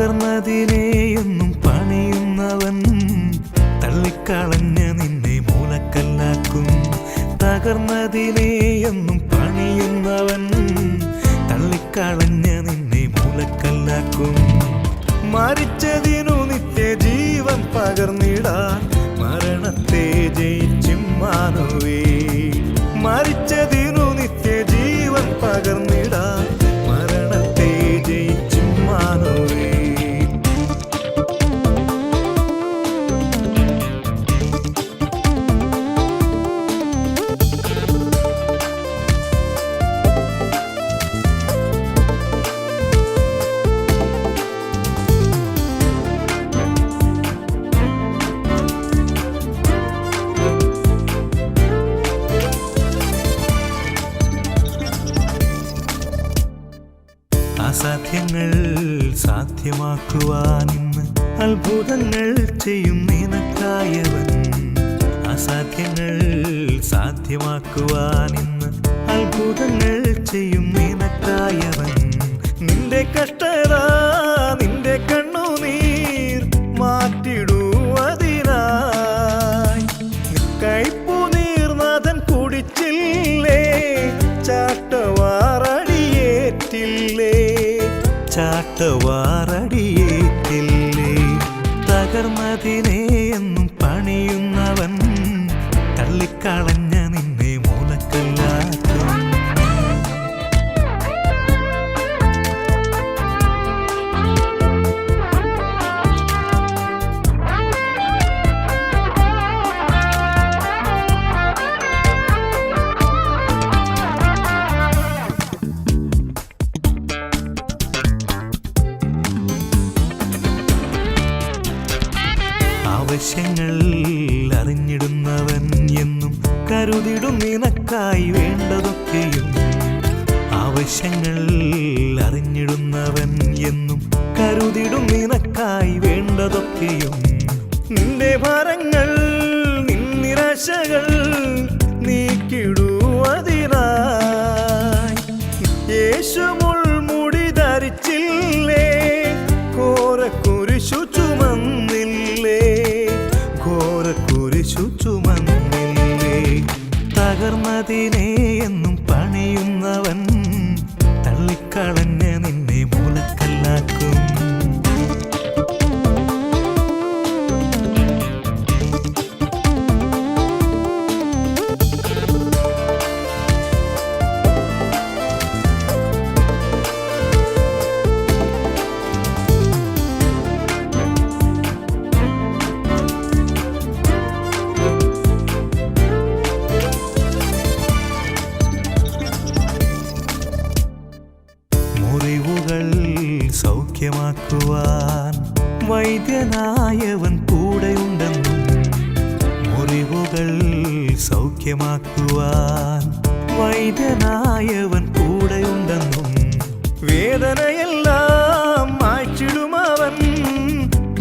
തകർന്നതിനെയൊന്നും പണിയുന്നവൻ തള്ളിക്കളഞ്ഞ് നിന്നെ മൂലക്കല്ലാക്കും. തകർന്നതിനെയൊന്നും പണിയുന്നവൻ തള്ളിക്കളഞ്ഞ് നിന്നെ മൂലക്കല്ലാക്കും. മരിച്ചതിനു നിത്യജീവൻ പകർന്നിടാൻ മരണത്തെ ജയിച്ചിമ്മാനുവേ. മരിച്ചതിനു നിത്യജീവൻ പകർന്നിടാൻ മരണത്തെ ജയിച്ചിമ്മാനുവേ. അസാധ്യങ്ങൾ സാധ്യമാക്കുവാൻ ഇന്ന് അത്ഭുതങ്ങൾ ചെയ്യും നിനക്കായവൻ. അസാധ്യങ്ങൾ സാധ്യമാക്കുവാൻ ഇന്ന് അത്ഭുതങ്ങൾ ചെയ്യും നിനക്കായവൻ. നിന്റെ കഷ്ടത നിന്റെ കണ്ണുനീർ മാറ്റിടുവതിനായി കൈപ്പുനീർനാഥൻ കുടിച്ചില്ലേ, ചാട്ടവാറടിയേറ്റില്ലേ, ചാട്ടവാറടിയേറ്റില്ലേ. തകർന്നതിനെയൊന്നും പണിയുന്നവൻ തള്ളിക്കളഞ്ഞ നിന്നെ മൂലക്കല്ലാക്കും. ആവശ്യങ്ങൾ അറിഞ്ഞിടുന്നവൻ എന്നും കരുതിടും നിനക്കായി വേണ്ടതൊക്കെയും. ആവശ്യങ്ങൾ അറിഞ്ഞിടുന്നവൻ എന്നും കരുതിടും നിനക്കായി വേണ്ടതൊക്കെയും. നിന്റെ ഭാരങ്ങൾ നിന്നിരാശകൾ നീക്കിടുവതിനായി യേശു മുൾമുടി ധരിച്ചില്ലേ, ഘോരക്കുരിശു ചുമന്നില്ലേ, ഘോരക്കുരിശു ചുമന്നില്ലേ. തകർന്നതിനെയൊന്നും പണിയുന്നവൻ തള്ളിക്കളഞ്ഞ് നിന്നെ മൂലക്കല്ലാക്കും. മുറിവുകൾ സൗഖ്യമാക്കുവാൻ വൈദ്യനായവൻ കൂടെയുണ്ടെന്നും. മുറിവുകൾ സൗഖ്യമാക്കുവാൻ വൈദ്യനായവൻ കൂടെയുണ്ടെന്നും. വേദനയെല്ലാം മായ്ച്ചിടുമവൻ,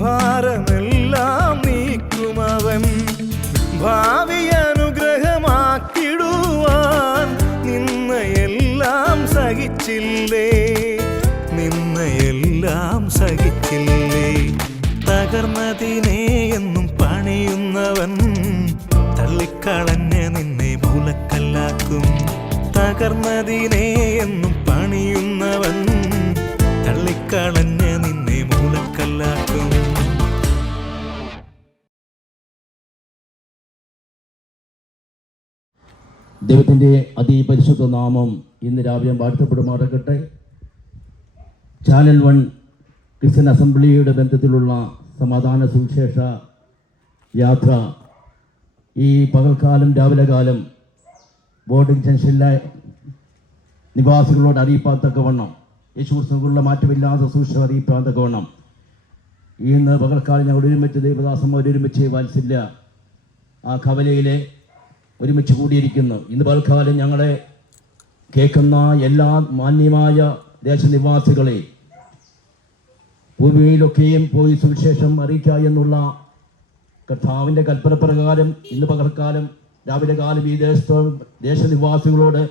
ഭാരമെല്ലാം നീക്കുമവൻ. ഭാവി അനുഗ്രഹമാക്കിടുവാൻ നിന്നയെല്ലാം സഹിച്ചില്ലേ, നിന്നയെല്ലാം സഹിച്ചില്ലേ. തകർന്നതിനെയൊന്നും പണിയുന്നവൻ തള്ളിക്കളഞ്ഞ് നിന്നെ മൂലക്കല്ലാക്കും. തകർന്നതിനെയൊന്നും പണിയുന്നവൻ തള്ളിക്കളഞ്ഞ് നിന്നെ മൂലക്കല്ലാക്കും. ദൈവത്തിൻ്റെ അതിപരിശുദ്ധ നാമം ഇന്ന് രാവിലെ വാഴ്ത്തപ്പെടുമാറാകട്ടെ. ചാനൽ 1 ക്രിസ്ത്യൻ അസംബ്ലിയുടെ ബന്ധത്തിലുള്ള സമാധാന സുവിശേഷ യാത്ര ഈ പകൽക്കാലം രാവിലെ കാലം ബോർഡിംഗ് ജംഗ്ഷനിലെ നിവാസികളോട് അറിയിപ്പാത്തക്കവണ്ണം, യേശുക്രിസ്തുവിനുള്ള മാറ്റമില്ലാത്ത സുവിശേഷം അറിയിപ്പാത്തക്കവണ്ണം ഇന്ന് പകൽക്കാലം ഞങ്ങൾ ഒരുമിച്ച് ദൈവദാസന്മാർ ഒരുമിച്ച് വാത്സല്യ ആ കവലയിലെ ഒരുമിച്ച് കൂടിയിരിക്കുന്നു. ഇന്ന് പകൽക്കാലം ഞങ്ങളെ കേൾക്കുന്ന എല്ലാ മാന്യമായ ദേശനിവാസികളെ ഭൂമിയിലൊക്കെയും പോയി സുവിശേഷം അറിയിക്കുക എന്നുള്ള കർത്താവിൻ്റെ കൽപ്പന പ്രകാരം ഇന്ന് പകൽക്കാലം രാവിലെ കാലം ഈ ദേശനിവാസികളോട്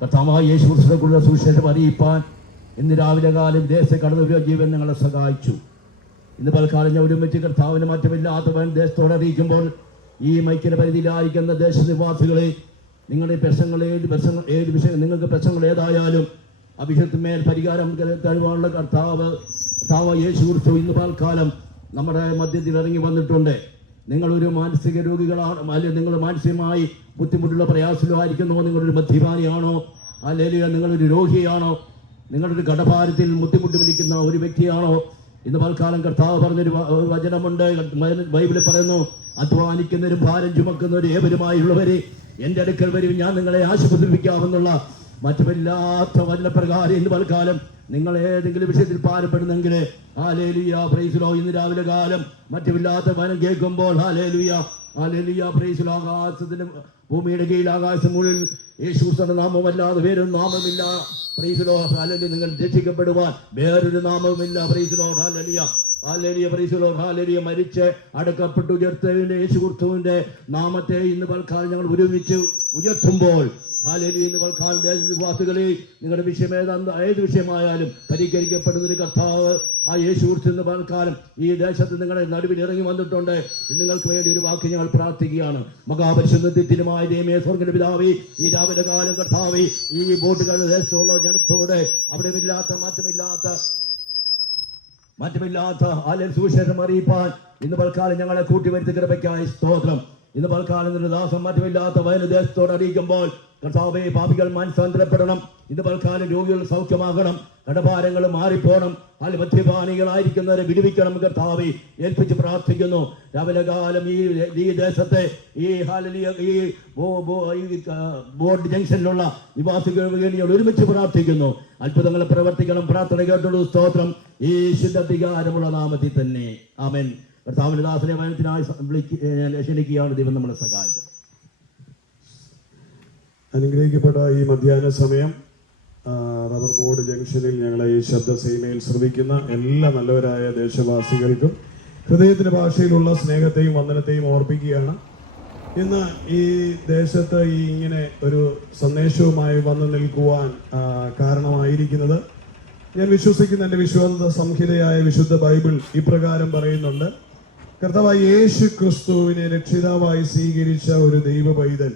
കർത്താവായ യേശുക്രിസ്തുവിനെക്കുറിച്ചുള്ള സുവിശേഷം അറിയിപ്പാൻ ഇന്ന് രാവിലെ കാലം ദേശത്തെ കടന്നു വരിക ജീവൻ നിങ്ങളെ സഹായിച്ചു. ഇന്ന് പൽക്കാലം ഞാൻ ഒരുമിച്ച് കർത്താവിന് മാറ്റമില്ലാത്തവൻ ദേശത്തോടെ അറിയിക്കുമ്പോൾ ഈ മൈക്കിന്റെ പരിധിയിലായിരിക്കുന്ന ദേശനിവാസികളെ നിങ്ങളുടെ പ്രശ്നങ്ങൾ ഏത് വിഷയം നിങ്ങൾക്ക് പ്രശ്നങ്ങൾ ഏതായാലും അഭിഷേകത്തിന്മേൽ പരിഹാരം തരുവാനുള്ള കർത്താവ് യേശു ക്രിസ്തു ഇന്ന് പൽക്കാലം നമ്മുടെ മധ്യത്തിൽ ഇറങ്ങി വന്നിട്ടുണ്ട്. നിങ്ങളൊരു മാനസിക രോഗികളാണ്, അല്ലെങ്കിൽ നിങ്ങൾ മാനസികമായി ബുദ്ധിമുട്ടുള്ള പ്രയാസത്തിലായിരിക്കുന്നോ, നിങ്ങളൊരു മദ്യപാനിയാണോ, അല്ലെങ്കിൽ നിങ്ങളൊരു രോഗിയാണോ, നിങ്ങളൊരു കടഭാരത്തിൽ ബുദ്ധിമുട്ടിരിക്കുന്ന ഒരു വ്യക്തിയാണോ, ഇന്ന് പൽക്കാലം കർത്താവ് പറഞ്ഞൊരു വചനമുണ്ട്. ബൈബിളിൽ പറയുന്നു, അധ്വാനിക്കുന്നവരും ഭാരം ചുമക്കുന്നവരും ഏവരുമായുള്ളവരെ എൻ്റെ അടുക്കൽ വരും, ഞാൻ നിങ്ങളെ ആശുപത്രിപ്പിക്കാമെന്നുള്ള മറ്റുമില്ലാത്ത വചനപ്രകാരം ഇന്ന് പൽക്കാലം നിങ്ങൾ ഏതെങ്കിലും വിഷയത്തിൽ പാരപ്പെടുന്നെങ്കിൽ ഹല്ലേലൂയ പ്രൈസ് ദി ലോർഡ്. ഇന്ന് രാവിലെ കാലം മറ്റുമില്ലാത്ത വചനം കേൾക്കുമ്പോൾ hallelujah hallelujah praise the lord. ആകാശത്തിന്റെ ഭൂമിയുടെ കീഴിൽ ആകാശമുള്ളിൽ യേശുക്രിസ്തുവിന്റെ നാമമല്ലാതെ വേറൊരു നാമമില്ല. Praise the lord. ഹല്ലേലൂയ. നിങ്ങൾ രക്ഷിക്കപ്പെടുവാൻ വേറൊരു നാമവുമില്ല. Praise the lord. Hallelujah hallelujah praise the lord. Hallelujah. മരിച്ച് അടക്കപ്പെട്ടു ഉയർത്തലിന്റെ യേശുക്രിസ്തുവിന്റെ നാമത്തെ ഇന്ന് പൽക്കാലം ഞങ്ങൾ ഒരുമിച്ച് ഉയർത്തുമ്പോൾ ഹല്ലേലൂയ. ഇന്ന് പൽക്കാലം ദേശനിവാസികളെ നിങ്ങളുടെ വിഷയം ഏത് വിഷയമായാലും പരിഹരിക്കപ്പെടുന്നൊരു കർത്താവ് ആ യേശുക്രിസ്തു ഇന്ന് പൽക്കാലം ഈ ദേശത്ത് നിങ്ങളുടെ നടുവിൽ ഇറങ്ങി വന്നിട്ടുണ്ട്. നിങ്ങൾക്ക് വേണ്ടി ഒരു വാക്ക് ഞങ്ങൾ പ്രാർത്ഥിക്കുകയാണ്. മഹാപരിശുദ്ധത്തിനുമായ ദൈവമേ, സ്വർഗ്ഗത്തിന്റെ പിതാവേ, ഈ രാവിലെ കാലം കർത്താവേ, ഈ ബോട്ടുകളുടെ ദേശത്തുള്ള ജനത്തോട് അവിടെ മാറ്റമില്ലാത്ത സുവിശേഷം അറിയിപ്പാൻ ഇന്ന് പൽക്കാലം ഞങ്ങളെ കൂട്ടിവരുത്തി കൃപയ്ക്കായി സ്തോത്രം. ഇന്ന് പൽക്കാലം നിന്റെ ദാസം മാറ്റമില്ലാത്ത വയല് ദേശത്തോട് അറിയിക്കുമ്പോൾ കർത്താവേ, പാപികൾ മനസ്സാന്തരപ്പെടണം. ഇന്ന് പൽക്കാലം രോഗികൾ സൗഖ്യമാകണം, കടഭാരങ്ങൾ മാറിപ്പോണം, മദ്യപാനികളായിരിക്കുന്നവരെ വിടുവിക്കണം. കർത്താവേ, ഏൽപ്പിച്ച് പ്രാർത്ഥിക്കുന്നു. രാവിലെ കാലം ഈ ദേശത്തെ ഈ ബോർഡ് ജംഗ്ഷനിലുള്ള നിവാസികൾ വേണ്ടി ഒരുമിച്ച് പ്രാർത്ഥിക്കുന്നു. അത്ഭുതങ്ങൾ പ്രവർത്തിക്കണം. പ്രാർത്ഥന കേട്ടോളൂ. സ്തോത്രം ഈ ശുദ്ധികാരമുള്ള നാമത്തിൽ തന്നെ. ആമേൻ. കർത്താവിന്റെ ദാസനെ വചനത്തിനായി ക്ഷണിക്കുകയാണ്. ദൈവം നമ്മളെ സഹായിക്കണം. അനുഗ്രഹിക്കപ്പെട്ട ഈ മധ്യാഹ്ന സമയം റബ്ബർ ബോർഡ് ജംഗ്ഷനിൽ ഞങ്ങളെ ഈ ശബ്ദ സീമയിൽ ശ്രമിക്കുന്ന എല്ലാ നല്ലവരായ ദേശവാസികൾക്കും ഹൃദയത്തിന്റെ ഭാഷയിലുള്ള സ്നേഹത്തെയും വന്ദനത്തെയും ഓർപ്പിക്കുകയാണ്. ഇന്ന് ഈ ദേശത്ത് ഇങ്ങനെ ഒരു സന്ദേശവുമായി വന്നു നിൽക്കുവാൻ കാരണമായിരിക്കുന്നത്, ഞാൻ വിശ്വസിക്കുന്ന എൻ്റെ വിശ്വാസ സംഹിതയായ വിശുദ്ധ ബൈബിൾ ഇപ്രകാരം പറയുന്നുണ്ട്: കർത്താവായ യേശു ക്രിസ്തുവിനെ രക്ഷിതാവായി സ്വീകരിച്ച ഒരു ദൈവ പൈതൽ,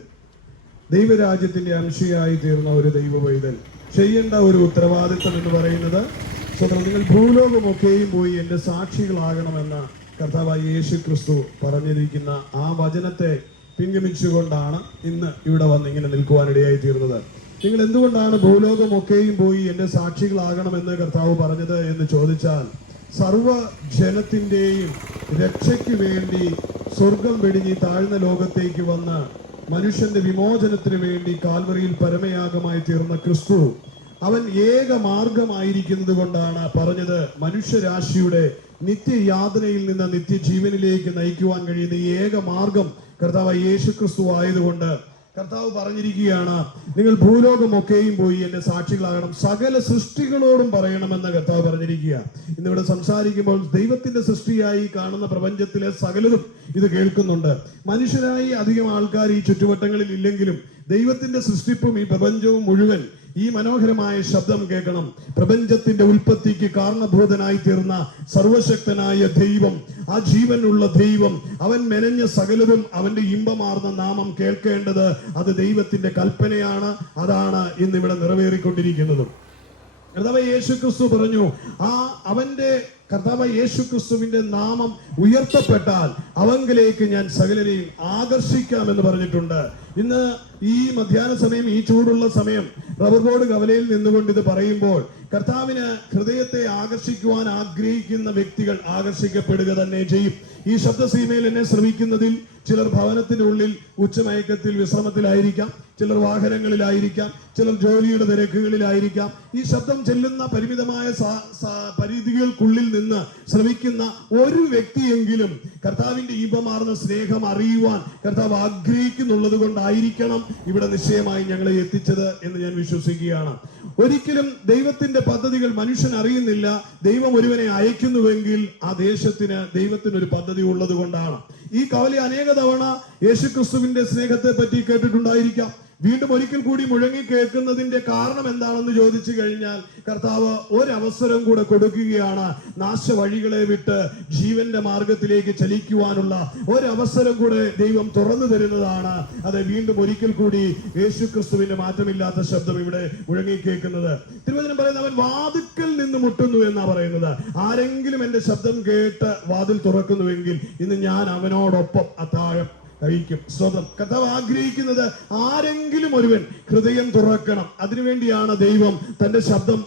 ദൈവരാജ്യത്തിന്റെ അംശയായി തീർന്ന ഒരു ദൈവ പൈതൽ ചെയ്യേണ്ട ഒരു ഉത്തരവാദിത്വം എന്ന് പറയുന്നത്, സ്വന്തം നിങ്ങൾ ഭൂലോകമൊക്കെയും പോയി എൻ്റെ സാക്ഷികളാകണമെന്ന കർത്താവായ യേശു ക്രിസ്തു പറഞ്ഞിരിക്കുന്ന ആ വചനത്തെ പിൻഗമിച്ചുകൊണ്ടാണ് ഇന്ന് ഇവിടെ വന്ന് ഇങ്ങനെ നിൽക്കുവാനിടയായി തീർന്നത്. നിങ്ങൾ എന്തുകൊണ്ടാണ് ഭൂലോകമൊക്കെയും പോയി എൻ്റെ സാക്ഷികളാകണമെന്ന് കർത്താവ് പറഞ്ഞത് എന്ന് ചോദിച്ചാൽ, സർവ ജനത്തിൻ്റെയും രക്ഷയ്ക്ക് വേണ്ടി സ്വർഗം വെടിഞ്ഞ് താഴ്ന്ന ലോകത്തേക്ക് വന്ന് മനുഷ്യന്റെ വിമോചനത്തിന് വേണ്ടി കാൽവറിയിൽ പരമയാഗമായി തീർന്ന ക്രിസ്തു, അവൻ ഏക മാർഗമായിരിക്കുന്നത് കൊണ്ടാണ് പറഞ്ഞത്, മനുഷ്യരാശിയുടെ നിത്യയാതനയിൽ നിന്ന് നിത്യജീവനിലേക്ക് നയിക്കുവാൻ കഴിയുന്ന ഏക മാർഗം കർത്താവ് യേശു ക്രിസ്തു ആയതുകൊണ്ട് കർത്താവ് പറഞ്ഞിരിക്കുകയാണ്, നിങ്ങൾ ഭൂലോകമൊക്കെയും പോയി എന്റെ സാക്ഷികളാകണം, സകല സൃഷ്ടികളോടും പറയണമെന്ന് കർത്താവ് പറഞ്ഞിരിക്കുക. ഇന്നിവിടെ സംസാരിക്കുമ്പോൾ ദൈവത്തിന്റെ സൃഷ്ടിയായി കാണുന്ന പ്രപഞ്ചത്തിലെ സകലതും ഇത് കേൾക്കുന്നുണ്ട്. മനുഷ്യരായി അധികം ആൾക്കാർ ഈ ചുറ്റുവട്ടങ്ങളിൽ ഇല്ലെങ്കിലും ദൈവത്തിന്റെ സൃഷ്ടിപ്പും ഈ പ്രപഞ്ചവും മുഴുവൻ ഈ മനോഹരമായ ശബ്ദം കേൾക്കണം. പ്രപഞ്ചത്തിന്റെ ഉൽപ്പത്തിക്ക് കാരണഭൂതനായി തീർന്ന സർവശക്തനായ ദൈവം, ആ ജീവനുള്ള ദൈവം, അവൻ മെനഞ്ഞ സകലതും അവന്റെ ഇമ്പമാർന്ന നാമം കേൾക്കേണ്ടത് അത് ദൈവത്തിന്റെ കൽപ്പനയാണ്. അതാണ് ഇന്നിവിടെ നിറവേറിക്കൊണ്ടിരിക്കുന്നതും. കർത്താവ് യേശു ക്രിസ്തു പറഞ്ഞു, ആ അവന്റെ കർത്താവ് യേശു ക്രിസ്തുവിന്റെ നാമം ഉയർത്തപ്പെട്ടാൽ അവങ്കിലേക്ക് ഞാൻ സകലരെയും ആകർഷിക്കാമെന്ന് പറഞ്ഞിട്ടുണ്ട്. ഇന്ന് ഈ മധ്യാഹ്ന സമയം, ഈ ചൂടുള്ള സമയം, റബ്ബർ ബോർഡ് കവലയിൽ നിന്നുകൊണ്ട് ഇത് പറയുമ്പോൾ കർത്താവിന് ഹൃദയത്തെ ആകർഷിക്കുവാൻ ആഗ്രഹിക്കുന്ന വ്യക്തികൾ ആകർഷിക്കപ്പെടുക തന്നെ ചെയ്യും. ഈ ശബ്ദസീമയിൽ എന്നെ ശ്രമിക്കുന്നതിൽ ചിലർ ഭവനത്തിന്റെ ഉള്ളിൽ ഉച്ചമയക്കത്തിൽ വിശ്രമത്തിലായിരിക്കാം, ചിലർ വാഹനങ്ങളിലായിരിക്കാം, ചിലർ ജോലിയുടെ തിരക്കുകളിലായിരിക്കാം. ഈ ശബ്ദം ചെല്ലുന്ന പരിമിതമായ പരിധികൾക്കുള്ളിൽ നിന്ന് ശ്രമിക്കുന്ന ഒരു വ്യക്തിയെങ്കിലും കർത്താവിന്റെ ഇമ്പമാർന്ന സ്നേഹം അറിയുവാൻ കർത്താവ് ആഗ്രഹിക്കുന്നുള്ളത് കൊണ്ടായിരിക്കണം ഇവിടെ നിശ്ചയമായി ഞങ്ങളെ എത്തിച്ചത് എന്ന് ഞാൻ വിശ്വസിക്കുകയാണ്. ഒരിക്കലും ദൈവത്തിന്റെ പദ്ധതികൾ മനുഷ്യൻ അറിയുന്നില്ല. ദൈവം ഒരുവനെ അയക്കുന്നുവെങ്കിൽ ആ ദേശത്തിന് ദൈവത്തിനൊരു പദ്ധതി ഉള്ളത് കൊണ്ടാണ്. ഈ കവലി അനേക തവണ യേശുക്രിസ്തുവിന്റെ സ്നേഹത്തെ പറ്റി കേട്ടിട്ടുണ്ടായിരിക്കാം. വീണ്ടും ഒരിക്കൽ കൂടി മുഴങ്ങി കേൾക്കുന്നതിന്റെ കാരണം എന്താണെന്ന് ചോദിച്ചു കഴിഞ്ഞാൽ കർത്താവ് ഒരവസരം കൂടെ കൊടുക്കുകയാണ്. നാശവഴികളെ വിട്ട് ജീവന്റെ മാർഗത്തിലേക്ക് ചലിക്കുവാനുള്ള ഒരവസരം കൂടെ ദൈവം തുറന്നു തരുന്നതാണ്. അത് വീണ്ടും ഒരിക്കൽ കൂടി യേശുക്രിസ്തുവിന്റെ മാറ്റമില്ലാത്ത ശബ്ദം ഇവിടെ മുഴങ്ങി കേൾക്കുന്നത്. തിരുവചനം പറയുന്നത് അവൻ വാതിൽക്കൽ നിന്ന് മുട്ടുന്നു എന്നാ പറയുന്നത്. ആരെങ്കിലും എന്റെ ശബ്ദം കേട്ട് വാതിൽ തുറക്കുന്നുവെങ്കിൽ ഇന്ന് ഞാൻ അവനോടൊപ്പം അത്താഴം കഴിക്കും. സ്വതം കർത്താവ് ആഗ്രഹിക്കുന്നത് ആരെങ്കിലും ഒരുവൻ ഹൃദയം തുറക്കണം. അതിനുവേണ്ടിയാണ് ദൈവം തന്റെ ശബ്ദം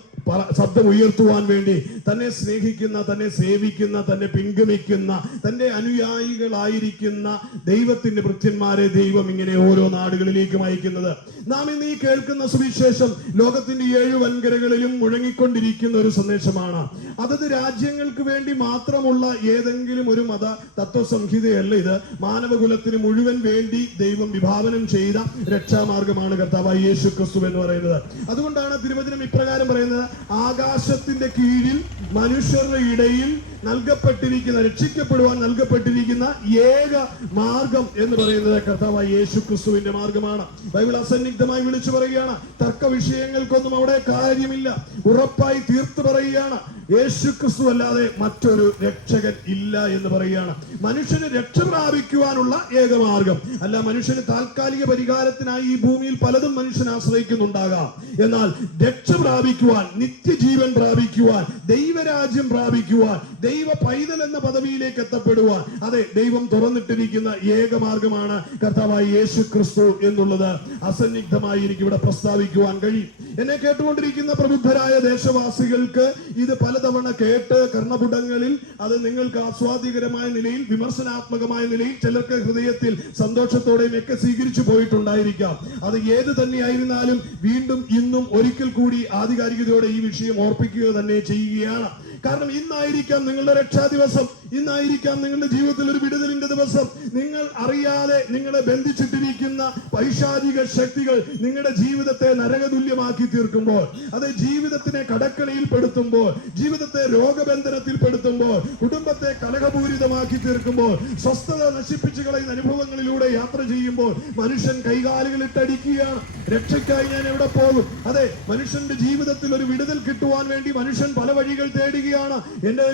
ഉയർത്തുവാൻ വേണ്ടി തന്നെ സ്നേഹിക്കുന്ന, തന്നെ സേവിക്കുന്ന, തന്നെ പിൻഗമിക്കുന്ന, തന്റെ അനുയായികളായിരിക്കുന്ന ദൈവത്തിന്റെ ഭൃത്യന്മാരെ ദൈവം ഇങ്ങനെ ഓരോ നാടുകളിലേക്കും അയക്കുന്നത്. നാം ഇന്ന് ഈ കേൾക്കുന്ന സുവിശേഷം ലോകത്തിന്റെ 7 വൻകരകളിലും മുഴങ്ങിക്കൊണ്ടിരിക്കുന്ന ഒരു സന്ദേശമാണ്. അതത് രാജ്യങ്ങൾക്ക് വേണ്ടി മാത്രമുള്ള ഏതെങ്കിലും ഒരു മത തത്വസംഹിതയല്ല ഇത്. മാനവകുലത്തിന് മുഴുവൻ വേണ്ടി ദൈവം വിഭാവനം ചെയ്ത രക്ഷാമാർഗമാണ് കർത്താവായ യേശു ക്രിസ്തു എന്ന് പറയുന്നത്. അതുകൊണ്ടാണ് തിരുവചനം ഇപ്രകാരം പറയുന്നത്, ആകാശത്തിന്റെ കീഴിൽ മനുഷ്യരുടെ ഇടയിൽ നൽകപ്പെട്ടിരിക്കുന്ന, രക്ഷിക്കപ്പെടുവാൻ നൽകപ്പെട്ടിരിക്കുന്ന ഏക മാർഗം എന്ന് പറയുന്നത് കർത്താവായ യേശു ക്രിസ്തുവിന്റെ മാർഗമാണ്. ബൈബിൾ അസന്നിഗ്ധമായി വിളിച്ചു പറയുകയാണ്. തർക്ക വിഷയങ്ങൾക്കൊന്നും അവിടെ കാര്യമില്ല. ഉറപ്പായി തീർത്തു പറയുകയാണ്, യേശു ക്രിസ്തു അല്ലാതെ മറ്റൊരു രക്ഷകൻ ഇല്ല എന്ന് പറയുകയാണ്. മനുഷ്യന് രക്ഷ പ്രാപിക്കുവാനുള്ള ഏക മാർഗം അല്ല. മനുഷ്യന് താൽക്കാലിക പരിഹാരത്തിനായി ഈ ഭൂമിയിൽ പലതും മനുഷ്യൻ ആശ്രയിക്കുന്നുണ്ടാകാം. എന്നാൽ രക്ഷ പ്രാപിക്കുവാൻ, നിത്യജീവൻ പ്രാപിക്കുവാൻ, ദൈവരാജ്യം പ്രാപിക്കുവാൻ, ദൈവ പൈതൽ എന്ന പദവിയിലേക്ക് എത്തപ്പെടുവാൻ അതെ ദൈവം തുറന്നിട്ടിരിക്കുന്ന ഏക മാർഗമാണ് കർത്താവായ യേശു ക്രിസ്തു എന്നുള്ളത് അസന്നിഗ്ധമായി എനിക്ക് ഇവിടെ പ്രസ്താവിക്കുവാൻ കഴിയും. എന്നെ കേട്ടുകൊണ്ടിരിക്കുന്ന പ്രബുദ്ധരായ ദേശവാസികൾക്ക് ഇത് പലതവണ കേട്ട് കർണപുടങ്ങളിൽ അത് നിങ്ങൾക്ക് ആസ്വാദികരമായ നിലയിൽ, വിമർശനാത്മകമായ നിലയിൽ, ചിലർക്ക് ഹൃദയത്തിൽ സന്തോഷത്തോടെയും ഒക്കെ സ്വീകരിച്ചു പോയിട്ടുണ്ടായിരിക്കാം. അത് ഏത് തന്നെയായിരുന്നാലും വീണ്ടും ഇന്നും ഒരിക്കൽ കൂടി ആധികാരികതയോടെ ഈ വിഷയം ഓർപ്പിക്കുക തന്നെ ചെയ്യുകയാണ്. കാരണം ഇന്നായിരിക്കാം നിങ്ങളുടെ രക്ഷാ ദിവസം, ഇന്നായിരിക്കാം നിങ്ങളുടെ ജീവിതത്തിൽ ഒരു വിടുതലിന്റെ ദിവസം. നിങ്ങൾ അറിയാതെ നിങ്ങളെ ബന്ധിച്ചിട്ടിരിക്കുന്ന പൈശാചിക ശക്തികൾ നിങ്ങളുടെ ജീവിതത്തെ നരകതുല്യമാക്കി തീർക്കുമ്പോൾ, അത് ജീവിതത്തിനെ കടക്കണിയിൽ പെടുത്തുമ്പോൾ, ജീവിതത്തെ രോഗബന്ധനത്തിൽ പെടുത്തുമ്പോൾ, കുടുംബത്തെ കലഹപൂരിതമാക്കി തീർക്കുമ്പോൾ, സ്വസ്ഥത നശിപ്പിച്ചു കളയുന്ന അനുഭവങ്ങളിലൂടെ യാത്ര ചെയ്യുമ്പോൾ മനുഷ്യൻ കൈകാലുകൾ ഇട്ടടിക്കുകയാണ്. രക്ഷയ്ക്കായി ഞാൻ എവിടെ പോകും? അതെ, മനുഷ്യന്റെ ജീവിതത്തിൽ ഒരു വിടുതൽ കിട്ടുവാൻ വേണ്ടി മനുഷ്യൻ പല വഴികൾ തേടുകയാണ്. എന്റെ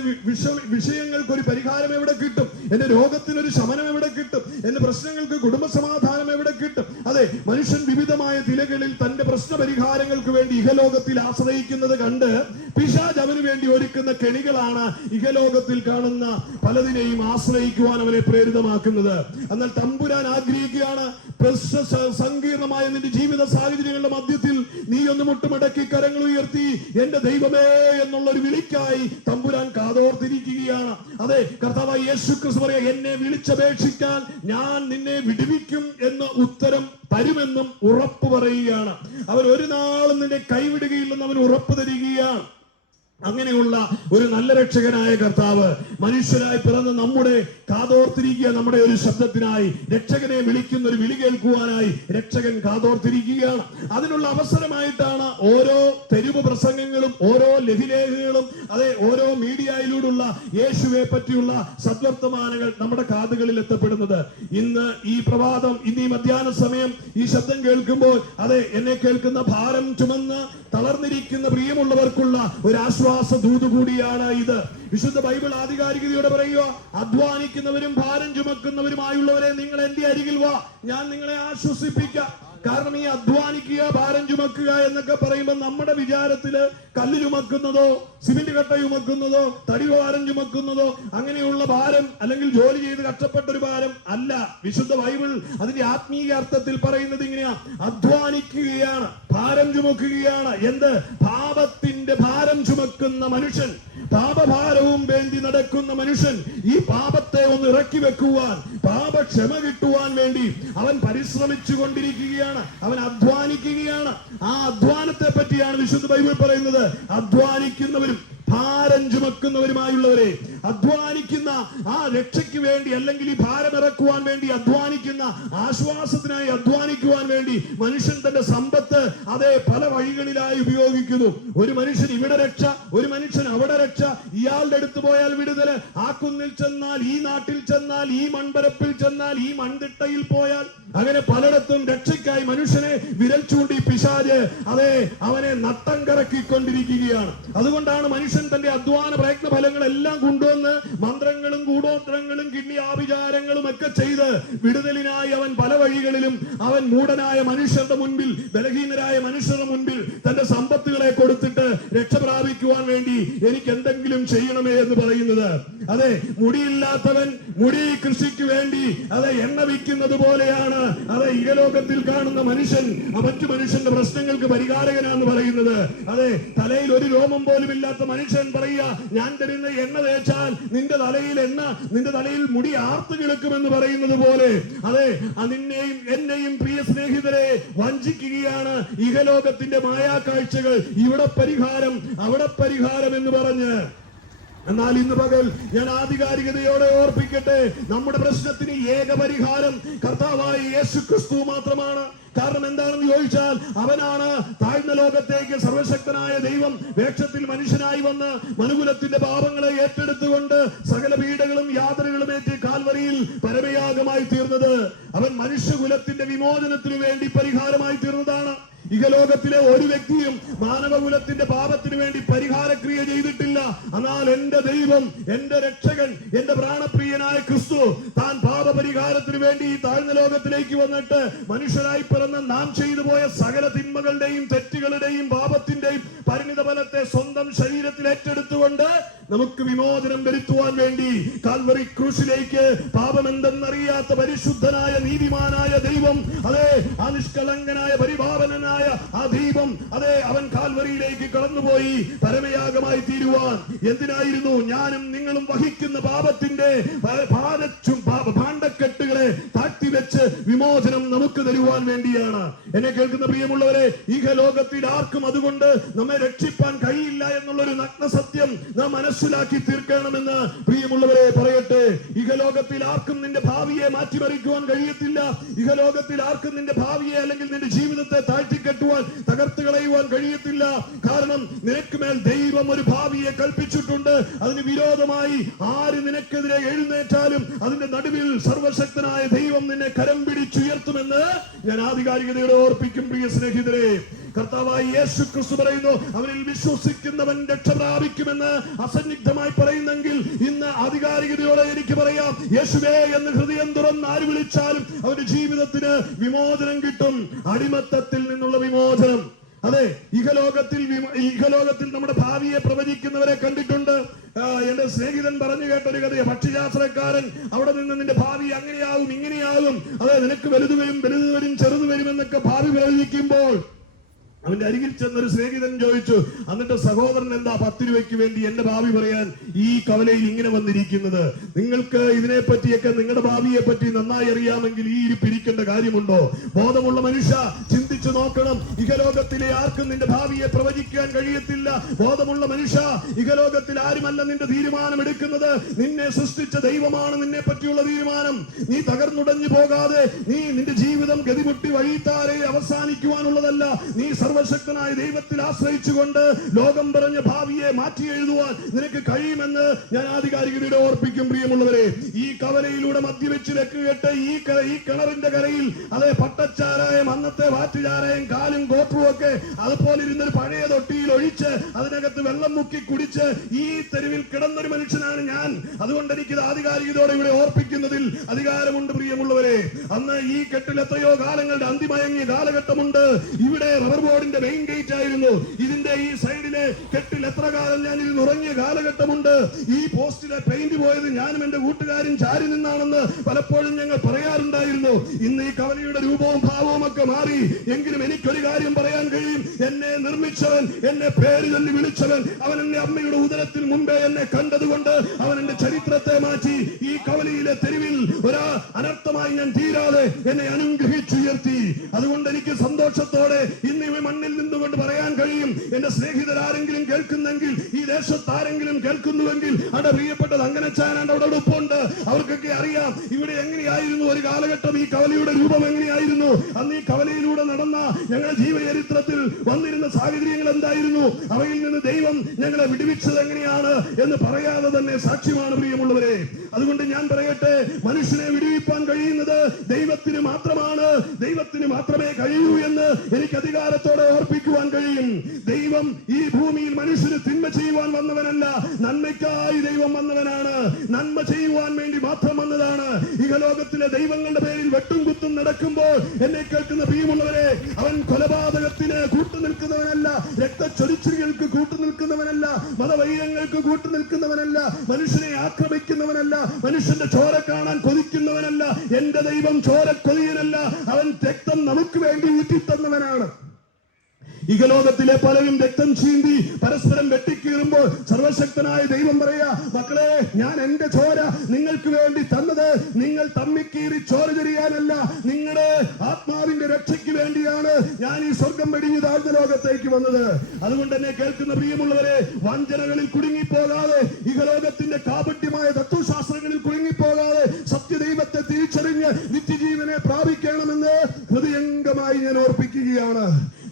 വിഷയങ്ങൾക്ക് ഒരു പരിഹാരം എവിടെ കിട്ടും? എന്റെ രോഗത്തിനൊരു ശമനം എവിടെ കിട്ടും? എന്റെ പ്രശ്നങ്ങൾക്ക് കുടുംബ സമാധാനം എവിടെ കിട്ടും? അതെ, മനുഷ്യൻ വിവിധമായ നിലകളിൽ തന്റെ പ്രശ്ന പരിഹാരങ്ങൾക്ക് വേണ്ടി ഇഹലോകത്തിൽ ആശ്രയിക്കുന്നത് കണ്ട് പിശാച് അവന് വേണ്ടി ഒരുക്കുന്ന കെണികളാണ് ഇഹലോകത്തിൽ കാണുന്ന പലതിനെയും ആശ്രയിക്കുവാൻ അവനെ പ്രേരിതമാക്കുന്നത്. എന്നാൽ തമ്പുരാൻ ആഗ്രഹിക്കുകയാണ്, സങ്കീർണമായ നിന്റെ ജീവിത സാഹചര്യങ്ങളുടെ മധ്യത്തിൽ നീ ഒന്ന് മുട്ടുമടക്കി കരങ്ങൾ ഉയർത്തി എന്റെ ദൈവമേ എന്നുള്ള ഒരു വിളിക്കായി തമ്പുരാൻ കാതോർത്തിരിക്കുകയാണ്. അതെ, കർത്താവായ യേശു ക്രിസ്തു പറയാ, എന്നെ വിളിച്ചപേക്ഷിക്കാൻ ഞാൻ നിന്നെ വിടുവിക്കും എന്ന് ഉത്തരം തരുമെന്നും ഉറപ്പ് പറയുകയാണ്. അവൻ ഒരു നാളും നിന്നെ കൈവിടുകയില്ലെന്ന് അവൻ ഉറപ്പ് തരികയാണ്. അങ്ങനെയുള്ള ഒരു നല്ല രക്ഷകനായ കർത്താവ് മനുഷ്യരായി പിറന്ന് നമ്മുടെ കാതോർത്തിരിക്കുക. നമ്മുടെ ഒരു ശബ്ദത്തിനായി, രക്ഷകനെ വിളിക്കുന്ന ഒരു വിളി കേൾക്കുവാനായി രക്ഷകൻ കാതോർത്തിരിക്കുകയാണ്. അതിനുള്ള അവസരമായിട്ടാണ് ഓരോ തെരുവ് പ്രസംഗങ്ങളും, ഓരോ ലഘുലേഖകളും, അതെ, ഓരോ മീഡിയയിലൂടെയുള്ള യേശുവെ പറ്റിയുള്ള സദ്വർത്തമാനങ്ങൾ നമ്മുടെ കാതുകളിൽ എത്തപ്പെടുന്നത്. ഇന്ന് ഈ പ്രഭാതം, ഇന്ന് ഈ മധ്യാഹ്ന സമയം ഈ ശബ്ദം കേൾക്കുമ്പോൾ, അതെ, എന്നെ കേൾക്കുന്ന ഭാരം ചുമന്ന് തളർന്നിരിക്കുന്ന പ്രിയമുള്ളവർക്കുള്ള ഒരു ആശ്വാസ ദൂത് കൂടിയാണ് ഇത്. വിശുദ്ധ ബൈബിൾ ആധികാരികതയോടെ പറയുക, അധ്വാനിക്കുന്നവരും ഭാരം ചുമക്കുന്നവരുമായുള്ളവരെ നിങ്ങൾ എന്റെ അരികിൽ വാ, ഞാൻ നിങ്ങളെ ആശ്വസിപ്പിക്കാം. കാരണം ഈ അധ്വാനിക്കുക, ഭാരം ചുമക്കുക എന്നൊക്കെ പറയുമ്പോൾ നമ്മുടെ വിചാരത്തില് കല്ല് ചുമക്കുന്നതോ സിമന്റ് കട്ട ചുമക്കുന്നതോ തടി ഭാരം ചുമക്കുന്നതോ അങ്ങനെയുള്ള ഭാരം, അല്ലെങ്കിൽ ജോലി ചെയ്ത് കഷ്ടപ്പെട്ട ഒരു ഭാരം അല്ല. വിശുദ്ധ ബൈബിൾ അതിന്റെ ആത്മീയ അർത്ഥത്തിൽ പറയുന്നത് ഇങ്ങനെയാ, അധ്വാനിക്കുകയാണ്, ഭാരം ചുമക്കുകയാണ്. എന്ത്? പാപത്തിന്റെ ഭാരം ചുമക്കുന്ന മനുഷ്യൻ, പാപഭാരവും വേണ്ടി നടക്കുന്ന മനുഷ്യൻ, ഈ പാപത്തെ ഒന്ന് ഇറക്കി വെക്കുവാൻ, പാപക്ഷമ കിട്ടുവാൻ വേണ്ടി അവൻ പരിശ്രമിച്ചു കൊണ്ടിരിക്കുകയാണ്, അവൻ അധ്വാനിക്കുകയാണ്. ആ അധ്വാനത്തെ പറ്റിയാണ് വിശുദ്ധ ബൈബിൾ പറയുന്നത്. അധ്വാനിക്കുന്നവരും ഭാരം ചുമക്കുന്നവരുമായുള്ളവരെ, അധ്വാനിക്കുന്ന, ആ രക്ഷയ്ക്ക് വേണ്ടി അല്ലെങ്കിൽ ഈ ഭാരമിറക്കുവാൻ വേണ്ടി അധ്വാനിക്കുന്ന, ആശ്വാസത്തിനായി അധ്വാനിക്കുവാൻ വേണ്ടി മനുഷ്യൻ തന്റെ സമ്പത്ത് അതേ പല വഴികളിലായി ഉപയോഗിക്കുന്നു. ഒരു മനുഷ്യൻ ഇവിടെ രക്ഷ, ഒരു മനുഷ്യൻ അവിടെ രക്ഷ, ഇയാളുടെ അടുത്ത് പോയാൽ വിടുതല്, ആ കുന്നിൽ ചെന്നാൽ, ഈ നാട്ടിൽ ചെന്നാൽ, ഈ മൺപരപ്പിൽ ചെന്നാൽ, ഈ മൺതിട്ടയിൽ പോയാൽ, അങ്ങനെ പലയിടത്തും രക്ഷയ്ക്കായി മനുഷ്യനെ വിരൽ ചൂണ്ടി പിശാച് അതെ അവനെ നട്ടം കറക്കിക്കൊണ്ടിരിക്കുകയാണ്. അതുകൊണ്ടാണ് മനുഷ്യൻ തന്റെ അധ്വാന പ്രയത്ന ഫലങ്ങളെല്ലാം കൊണ്ടുവന്ന് മന്ത്രങ്ങളും കൂടോത്രങ്ങളും കിഡ്നി ആഭിചാരങ്ങളും ഒക്കെ ചെയ്ത് വിടുതലിനായി അവൻ പല വഴികളിലും അവൻ മൂഢനായ മനുഷ്യരുടെ മുൻപിൽ, ബലഹീനരായ മനുഷ്യരുടെ മുൻപിൽ തന്റെ സമ്പത്തുകളെ കൊടുത്തിട്ട് രക്ഷ പ്രാപിക്കുവാൻ വേണ്ടി എനിക്ക് എന്തെങ്കിലും ചെയ്യണമേ എന്ന് പറയുന്നത്. അതെ, മുടിയില്ലാത്തവൻ മുടി കൃഷിക്ക് വേണ്ടി അതെ എണ്ണ വിൽക്കുന്നത് പോലെയാണ് അതെ ഇഹലോകത്തിൽ കാണുന്ന മനുഷ്യൻ മറ്റു മനുഷ്യന്റെ പ്രശ്നങ്ങൾക്ക് പരിഹാരകനാന്ന് പറയുന്നത്. അതെ, തലയിൽ ഒരു രോമം പോലും ഇല്ലാത്ത മനുഷ്യൻ പറയുക, ഞാൻ തരുന്ന എണ്ണ തേച്ചാൽ നിന്റെ തലയിൽ നിന്റെ തലയിൽ മുടി ആർത്തു കിടക്കുമെന്ന് പറയുന്നത് പോലെ അതെ നിന്നെയും എന്നെയും പ്രിയ സ്നേഹിതരെ വഞ്ചിക്കുകയാണ് ഇഹലോകത്തിന്റെ മായാക്കാഴ്ചകൾ. ഇവിടെ പരിഹാരം അവിടെ പരിഹാരം എന്ന് പറഞ്ഞ്. എന്നാൽ ഇന്ന് പകൽ ഞാൻ ആധികാരികതയോടെ ഓർപ്പിക്കട്ടെ, നമ്മുടെ പ്രശ്നത്തിന് ഏക പരിഹാരം കർത്താവായ യേശു ക്രിസ്തു മാത്രമാണ്. കാരണം എന്താണെന്ന് ചോദിച്ചാൽ അവനാണ് താഴ്ന്ന ലോകത്തേക്ക് സർവശക്തനായ ദൈവം വേഷത്തിൽ മനുഷ്യനായി വന്ന് മനുകുലത്തിന്റെ പാപങ്ങളെ ഏറ്റെടുത്തുകൊണ്ട് സകല പീഡകളും യാതനകളും ഏറ്റ് കാൽവരിയിൽ പരമയാഗമായി തീർന്നത്. അവൻ മനുഷ്യകുലത്തിന്റെ വിമോചനത്തിനു വേണ്ടി പരിഹാരമായി തീർന്നതാണ്. ഇഹലോകത്തിലെ ഒരു വ്യക്തിയും മാനവകുലത്തിന്റെ പാപത്തിന് വേണ്ടി പരിഹാരക്രിയ ചെയ്തിട്ടില്ല. എന്നാൽ എന്റെ ദൈവം, എന്റെ രക്ഷകൻ, എന്റെ പ്രാണപ്രിയനായ ക്രിസ്തു താൻ പാപപരിഹാരത്തിന് വേണ്ടി ഈ താഴ്ന്ന ലോകത്തിലേക്ക് വന്നിട്ട് മനുഷ്യരായി പിറന്ന് നാം ചെയ്തു പോയ സകല തിന്മകളുടെയും തെറ്റുകളുടെയും പാപത്തിന്റെയും പരിണിത ഫലത്തെ സ്വന്തം ശരീരത്തിൽ ഏറ്റെടുത്തുകൊണ്ട് നമുക്ക് വിമോചനം വരുത്തുവാൻ വേണ്ടി കാൽവറി ക്രൂശിലേക്ക് പാപമെന്തെന്നറിയാത്ത പരിശുദ്ധനായ നീതിമാനായ ദൈവം അതെ ആ നിഷ്കളങ്കനായ പരിപാവനനായ ആ ദൈവം അതെ അവൻ കാൽവറിയിലേക്ക് കടന്നുപോയി പരമയാഗമായി തീരുവാൻ. എന്തിനായിരുന്നു? ഞാനും നിങ്ങളും വഹിക്കുന്ന പാപത്തിന്റെ ഭാണ്ഡക്കെട്ടുകളെ താഴ്ത്തിവെച്ച് വിമോചനം നമുക്ക് തരുവാൻ വേണ്ടിയാണ്. എന്നെ കേൾക്കുന്ന പ്രിയമുള്ളവരെ, ഇഹലോകത്തിൽ ആർക്കും അതുകൊണ്ട് നമ്മെ രക്ഷിപ്പാൻ കഴിയില്ല എന്നുള്ളൊരു നഗ്നസത്യം നാം മനസ്സിലാക്കി തീർക്കണമെന്ന് പ്രിയമുള്ളവരെ പറയട്ടെ. ഇഹലോകത്തിൽ ആർക്കും നിന്റെ ഭാവിയെ മാറ്റിമറിക്കുവാൻ കഴിയത്തില്ല. ഇഹലോകത്തിൽ ആർക്കും നിന്റെ ഭാവിയെ അല്ലെങ്കിൽ നിന്റെ ജീവിതത്തെ താഴ്ത്തിക്കെട്ടുവാൻ, തകർത്ത് കളയുവാൻ കഴിയത്തില്ല. കാരണം നിനക്ക് മേൽ ദൈവം ഒരു ഭാവിയെ കൽപ്പിച്ചിട്ടുണ്ട്. അതിന് വിരോധമായി ആര് നിനക്കെതിരെ എഴുന്നേറ്റാലും അതിന്റെ നടുവിൽ സർവശക്തനായ ദൈവം നിന്നെ കരം പിടിച്ചുയർത്തുമെന്ന് ഞാൻ ആധികാരികതയോടെ ഓർപ്പിക്കും. പ്രിയ സ്നേഹിതരെ, കർത്താവായ യേശു ക്രിസ്തു പറയുന്നു, അവനിൽ വിശ്വസിക്കുന്നവൻ രക്ഷ പ്രാപിക്കുമെന്ന് അസന്നിഗ്ധമായി പറയുന്നെങ്കിൽ ഇന്ന് ആധികാരികതയോടെ എനിക്ക് പറയാം, യേശുവേ എന്ന് ഹൃദയം തുറന്ന് ആര് വിളിച്ചാലും അവന്റെ ജീവിതത്തിന് വിമോചനം കിട്ടും. അടിമത്തത്തിൽ നിന്നുള്ള വിമോചനം. അതെ, ഇഹലോകത്തിൽ നമ്മുടെ ഭാവിയെ പ്രവചിക്കുന്നവരെ കണ്ടിട്ടുണ്ട്. എന്റെ സ്നേഹിതൻ പറഞ്ഞു കേട്ടൊരു കഥയെ, ഭക്ഷ്യശാസ്ത്രക്കാരൻ അവിടെ നിന്ന് നിന്റെ ഭാവി അങ്ങനെയാകും ഇങ്ങനെയാകും, അതെ നിനക്ക് വലുത് വരും ചെറുത് വരും എന്നൊക്കെ ഭാവി പ്രവചിക്കുമ്പോൾ അവന്റെ അരികിൽ ചെന്നൊരു സ്നേഹിതൻ ചോദിച്ചു, എന്നിട്ട് സഹോദരൻ എന്താ 10 രൂപയ്ക്ക് വേണ്ടി എന്റെ ഭാവി പറയാൻ ഈ കവലയിൽ ഇങ്ങനെ വന്നിരിക്കുന്നത്? നിങ്ങൾക്ക് ഇതിനെ പറ്റിയൊക്കെ നിങ്ങളുടെ ഭാവിയെ പറ്റി നന്നായി അറിയാമെങ്കിൽ ഈ ഇരിപ്പിരിക്കേണ്ട കാര്യമുണ്ടോ? ബോധമുള്ള മനുഷ്യ ചിന്തിച്ചു നോക്കണം. ഇഹലോകത്തിലെ ആർക്കും നിന്റെ ഭാവിയെ പ്രവചിക്കാൻ കഴിയത്തില്ല. ബോധമുള്ള മനുഷ്യ, ഇഹലോകത്തിൽ ആരുമല്ല നിന്റെ തീരുമാനം എടുക്കുന്നത്. നിന്നെ സൃഷ്ടിച്ച ദൈവമാണ് നിന്നെ പറ്റിയുള്ള തീരുമാനം. നീ തകർന്നുടഞ്ഞു പോകാതെ, നീ നിന്റെ ജീവിതം ഗതിമുട്ടി വഴിത്താരെ അവസാനിക്കുവാനുള്ളതല്ല. നീ സർവശക്തനായ ദൈവത്തിൽ ആശ്രയിച്ചുകൊണ്ട് ലോകം പറഞ്ഞ ഭാവിയെ മാറ്റി എഴുതുവാൻ നിനക്ക് കഴിയുമെന്ന് ഞാൻ ആധികാരികതയോടെ ഓർപ്പിക്കും. പ്രിയമുള്ളവരെ, ഈ കവലയിലൂടെ മദ്യവെച്ച് ലക്കുകെട്ട് ഈ കിണറിന്റെ കരയിൽ അതെ പട്ടച്ചാരായം, അന്നത്തെ വാറ്റുചാരായം, കാലും കോപ്പും ഒക്കെ അതുപോലെ ഇരുന്നൊരു പഴയ തൊട്ടിയിൽ ഒഴിച്ച് അതിനകത്ത് വെള്ളം മുക്കി കുടിച്ച് ഈ തെരുവിൽ കിടന്നൊരു മനുഷ്യനാണ് ഞാൻ. അതുകൊണ്ട് എനിക്കിത് ആധികാരികതയോടെ ഇവിടെ ഓർപ്പിക്കുന്നതിൽ അധികാരമുണ്ട്. പ്രിയമുള്ളവരെ, അന്ന് ഈ കെട്ടിൽ എത്രയോ കാലങ്ങളുടെ അന്തിമയങ്ങിയ കാലഘട്ടമുണ്ട്. ഇവിടെ റബ്ബർ ബോർഡിന്റെ മെയിൻ ഗേറ്റ് ആയിരുന്നു. ഇതിന്റെ ഈ സൈഡിലെ കെട്ടിൽ എത്ര കാലം ഞാൻ ഇതിൽ ഉറങ്ങിയ കാലഘട്ടമുണ്ട്. ഈ പോസ്റ്റിലെ പെയിന്റ് പോയത് ഞാനും എന്റെ കൂട്ടുകാരും ചാരി നിന്നാണെന്ന് പലപ്പോഴും ഞങ്ങൾ പറയാറുണ്ടായിരുന്നു. ഇന്ന് ഈ കവലയുടെ രൂപവും ഭാവവും ഒക്കെ മാറി. എങ്കിലും എനിക്കൊരു കാര്യം പറയാൻ കഴിയും, എന്നെ നിർമ്മിച്ചവൻ, എന്നെ പേര് ചൊല്ലി വിളിച്ചവൻ, അവൻ എന്നെ അമ്മയുടെ ഉദരത്തിൽ മുമ്പേ എന്നെ കണ്ടതുകൊണ്ട് അവൻ എന്റെ ചരിത്രത്തെ മാറ്റി ഈ കവലയിലെ തെരുവിൽ ഒരു അനർത്ഥമായി ഞാൻ തീരാതെ എന്നെ അനുഗ്രഹിച്ചുയർത്തി. അതുകൊണ്ട് എനിക്ക് സന്തോഷത്തോടെ ഇന്ന് മണ്ണിൽ നിന്നുകൊണ്ട് പറയാൻ കഴിയും, എന്റെ സ്നേഹിതരാരെങ്കിലും കേൾക്കുന്നെങ്കിൽ ഈ ദേശത്ത് ആരെങ്കിലും കേൾക്കുന്നുവെങ്കിൽ അവിടെ പ്രിയപ്പെട്ടത് അങ്ങനെ ചാനാണ്ട് അവിടെ ഒപ്പുണ്ട്. അവർക്കൊക്കെ അറിയാം ഇവിടെ എങ്ങനെയായിരുന്നു ഒരു കാലഘട്ടം, ഈ കവലയുടെ രൂപം എങ്ങനെയായിരുന്നു, അന്ന് ഈ കവലയിലൂടെ നടന്ന ഞങ്ങളുടെ ജീവചരിത്രത്തിൽ വന്നിരുന്ന സാഹചര്യങ്ങൾ എന്തായിരുന്നു, അവയിൽ നിന്ന് ദൈവം ഞങ്ങളെ വിടുവിച്ചത് എങ്ങനെയാണ് എന്ന് പറയാതെ തന്നെ സാക്ഷ്യമാണ് പ്രിയമുള്ളവരെ. അതുകൊണ്ട് ഞാൻ പറയട്ടെ, മനുഷ്യനെ വിടുവിപ്പാൻ കഴിയുന്നത് ദൈവത്തിന് മാത്രമാണ്, ദൈവത്തിന് മാത്രമേ കഴിയൂ എന്ന് എനിക്ക് അധികാരത്തോടെ ഓർപ്പിക്കുവാൻ കഴിയും. ദൈവം ഈ ഭൂമിയിൽ മനുഷ്യന് തിന്മ ചെയ്യുവാൻ വന്നവനല്ല, നന്മയ്ക്കായി ദൈവം വന്നവനാണ്. നന്മ ചെയ്യുവാൻ വേണ്ടി മാത്രം വന്നതാണ്. ഇഹലോകത്തിലെ ദൈവങ്ങളുടെ പേരിൽ വെട്ടും കുത്തും നടക്കുമ്പോൾ എന്നെ കേൾക്കുന്ന പ്രിയമുള്ളവരെ, അവൻ കൊലപാതകത്തിന് കൂട്ടുനിൽക്കുന്നവനല്ല, രക്തച്ചൊരിച്ചിലുകൾക്ക് കൂട്ടുനിൽക്കുന്നവനല്ല, മതവൈരങ്ങൾക്ക് കൂട്ടുനിൽക്കുന്നവനല്ല, മനുഷ്യനെ ആക്രമിക്കുന്നവനല്ല, മനുഷ്യന്റെ ചോര കാണാൻ കൊതിക്കുന്നവനല്ല. എന്റെ ദൈവം ചോര കൊതിയനല്ല, അവൻ രക്തം നമുക്ക് വേണ്ടി ഊറ്റിത്തന്നവനാണ്. ഇഹലോകത്തിലെ പലരും രക്തം ചീന്തി പരസ്പരം വെട്ടിക്കീറുമ്പോൾ സർവശക്തനായ ദൈവം പറയാ, മക്കളെ, ഞാൻ എന്റെ ചോര നിങ്ങൾക്ക് വേണ്ടി തന്നത് നിങ്ങൾ തമ്മിക്കീറി ചോര ചൊരിയാനല്ല, നിങ്ങളുടെ ആത്മാവിന്റെ രക്ഷയ്ക്ക് വേണ്ടിയാണ് ഞാൻ ഈ സ്വർഗം വെടിഞ്ഞു താഴ്ന്ന ലോകത്തേക്ക് വന്നത്. അതുകൊണ്ട് എന്നെ കേൾക്കുന്ന പ്രിയമുള്ളവരെ, വഞ്ചനകളിൽ കുടുങ്ങിപ്പോകാതെ, ഇഹലോകത്തിന്റെ കാപട്യമായ തത്വശാസ്ത്രങ്ങളിൽ കുടുങ്ങിപ്പോകാതെ സത്യദൈവത്തെ തിരിച്ചറിഞ്ഞ് നിത്യജീവനെ പ്രാപിക്കണമെന്ന് ഹൃദയംഗമായി ഞാൻ ഓർപ്പിക്കുകയാണ്.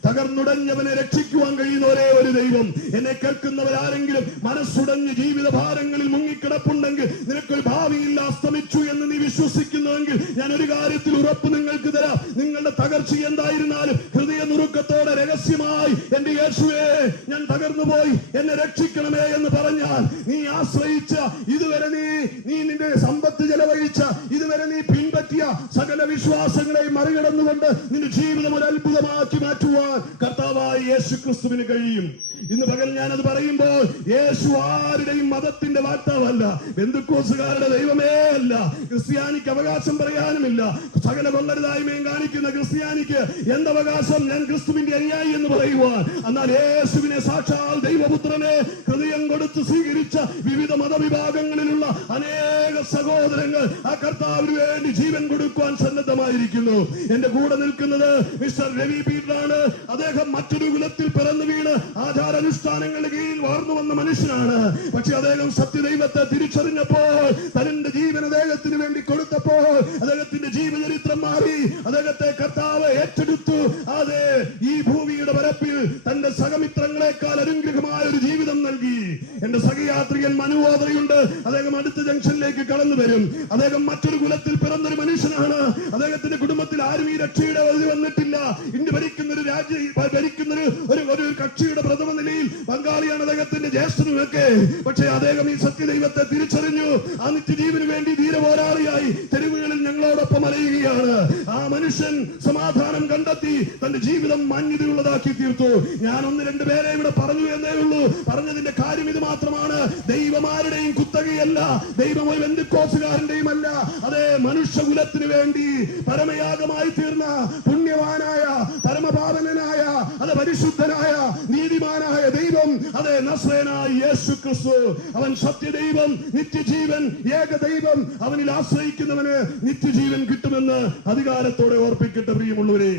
തകർന്നുടഞ്ഞവനെ രക്ഷിക്കുവാൻ കഴിയുന്ന ഒരേ ഒരു ദൈവം. എന്നെ കേൾക്കുന്നവരാരെങ്കിലും മനസ്സുടഞ്ഞ് ജീവിത ഭാരങ്ങളിൽ മുങ്ങിക്കിടപ്പുണ്ടെങ്കിൽ, നിനക്കൊരു ഭാവിയില്ല, അസ്തമിച്ചു എന്ന് നീ വിശ്വസിക്കുന്നുവെങ്കിൽ, ഞാൻ ഒരു കാര്യത്തിൽ ഉറപ്പ് നിങ്ങൾക്ക് തരാം. നിങ്ങളുടെ തകർച്ച എന്തായിരുന്നാലും ഹൃദയ നുറുക്കത്തോടെ രഹസ്യമായി, എന്റെ യേശുവേ, ഞാൻ തകർന്നുപോയി, എന്നെ രക്ഷിക്കണമേ എന്ന് പറഞ്ഞാൽ, നീ ആശ്രയിച്ച, ഇതുവരെ നീ നിന്റെ സമ്പത്ത് ചെലവഴിച്ച, ഇതുവരെ നീ പിൻപറ്റിയ സകല വിശ്വാസങ്ങളെ മറികടന്നുകൊണ്ട് നിന്റെ ജീവിതം ഒരു അത്ഭുതമാക്കി മാറ്റുവാൻ കർത്താവായ യേശു ക്രിസ്തുവിന് കഴിയും. ഇന്ന് പകൽ ഞാനത് പറയുമ്പോൾ, യേശു ആരുടെയും മതത്തിന്റെ വാക്താവല്ല, ബന്ധുക്കോസുകാരുടെ ദൈവമേ അല്ല, ക്രിസ്ത്യാനിക്ക് അവകാശം പറയാനുമില്ല. സകല കൊള്ളരുതായ്മയും കാണിക്കുന്ന ക്രിസ്ത്യാനിക്ക് എന്തവകാശം ഞാൻ ക്രിസ്തുവിന്റെ അനുയായി എന്ന് പറയുവാൻ? എന്നാൽ യേശുവിനെ സാക്ഷാൽ ദൈവപുത്രനെ ഹൃദയം കൊടുത്ത് സ്വീകരിച്ച വിവിധ മതവിഭാഗങ്ങളിലുള്ള അനേക സഹോദരങ്ങൾ ആ കർത്താവിന് വേണ്ടി ജീവൻ കൊടുക്കുവാൻ സന്നദ്ധമായിരിക്കുന്നു. എന്റെ കൂടെ നിൽക്കുന്നത് മിസ്റ്റർ രവി പീറ്ററാണ്. അദ്ദേഹം മറ്റൊരു കുലത്തിൽ പിറന്നു വീണ് ആചാരാനുഷ്ഠാനങ്ങളുടെ കീഴിൽ വളർന്നു വന്ന മനുഷ്യനാണ്. പക്ഷെ അദ്ദേഹം സത്യദൈവത്തെ തിരിച്ചറിഞ്ഞപ്പോൾ, തന്റെ ജീവൻ അദ്ദേഹത്തിന് വേണ്ടി കൊടുത്തപ്പോൾ, അദ്ദേഹത്തിന്റെ ജീവചരിത്രം മാറി. അദ്ദേഹത്തെ കർത്താവ് ഏറ്റെടുത്തു. അതെ, ഈ ഭൂമിയുടെ പരപ്പിൽ തന്റെ സഹമിത്രങ്ങളെക്കാൾ അനുഗ്രഹമായ ഒരു ജീവിതം നൽകി. എന്റെ സഹയാത്രികൻ മനുവോദരയുണ്ട്. അദ്ദേഹം അടുത്ത ജംഗ്ഷനിലേക്ക് കടന്നു വരും. അദ്ദേഹം മറ്റൊരു കുലത്തിൽ പിറന്നൊരു മനുഷ്യനാണ്. അദ്ദേഹത്തിന്റെ കുടുംബത്തിൽ ആരും ഈ രക്ഷയുടെ വഴി വന്നിട്ടില്ല. ഇന്ത്യ ഭരിക്കുന്ന ഒരു കക്ഷിയുടെ പ്രഥമ നിലയിൽ പങ്കാളിയാണ് അദ്ദേഹത്തിന്റെ ജ്യേഷ്ഠനുമൊക്കെ. പക്ഷേ അദ്ദേഹം ഈ സത്യദൈവത്തെ തിരിച്ചറിഞ്ഞു. ആ നിത്യജീവന് വേണ്ടി ധീരപോരാളിയായി തെരുവുകളിൽ ഞങ്ങളോടൊപ്പം അലയുകയാണ്. ആ മനുഷ്യൻ സമാധാനം കണ്ടെത്തി തന്റെ ജീവിതം മാന്യതയുള്ളതാക്കി തീർത്തു. ഞാൻ ഒന്ന് രണ്ട് പേരെ ഇവിടെ പറഞ്ഞു എന്നേ ഉള്ളൂ. പറഞ്ഞതിന്റെ കാര്യം ഇത് മാത്രമാണ്. ദൈവമാരുടെയും കുത്തകയല്ല, ദൈവം ഒരു ബന്ധുക്കോസുകാരന്റെയും അല്ല. അതേ, മനുഷ്യകുലത്തിന് വേണ്ടി പരമയാഗമായി തീർന്ന പുണ്യവാനായ, പരമപാവനനായ, അത് പരിശുദ്ധനായ, നീതിമാനായ ദൈവം, അതേ, നസ്രയനായ യേശു ക്രിസ്തു. അവൻ സത്യദൈവം, നിത്യജീവൻ, ഏകദൈവം. അവനിൽ ആശ്രയിക്കുന്നവന് നിത്യജീവൻ കിട്ടുമെന്ന് അധികാരത്തോടെ ഓർപ്പിക്കട്ടെ പ്രിയമുള്ളവരെ.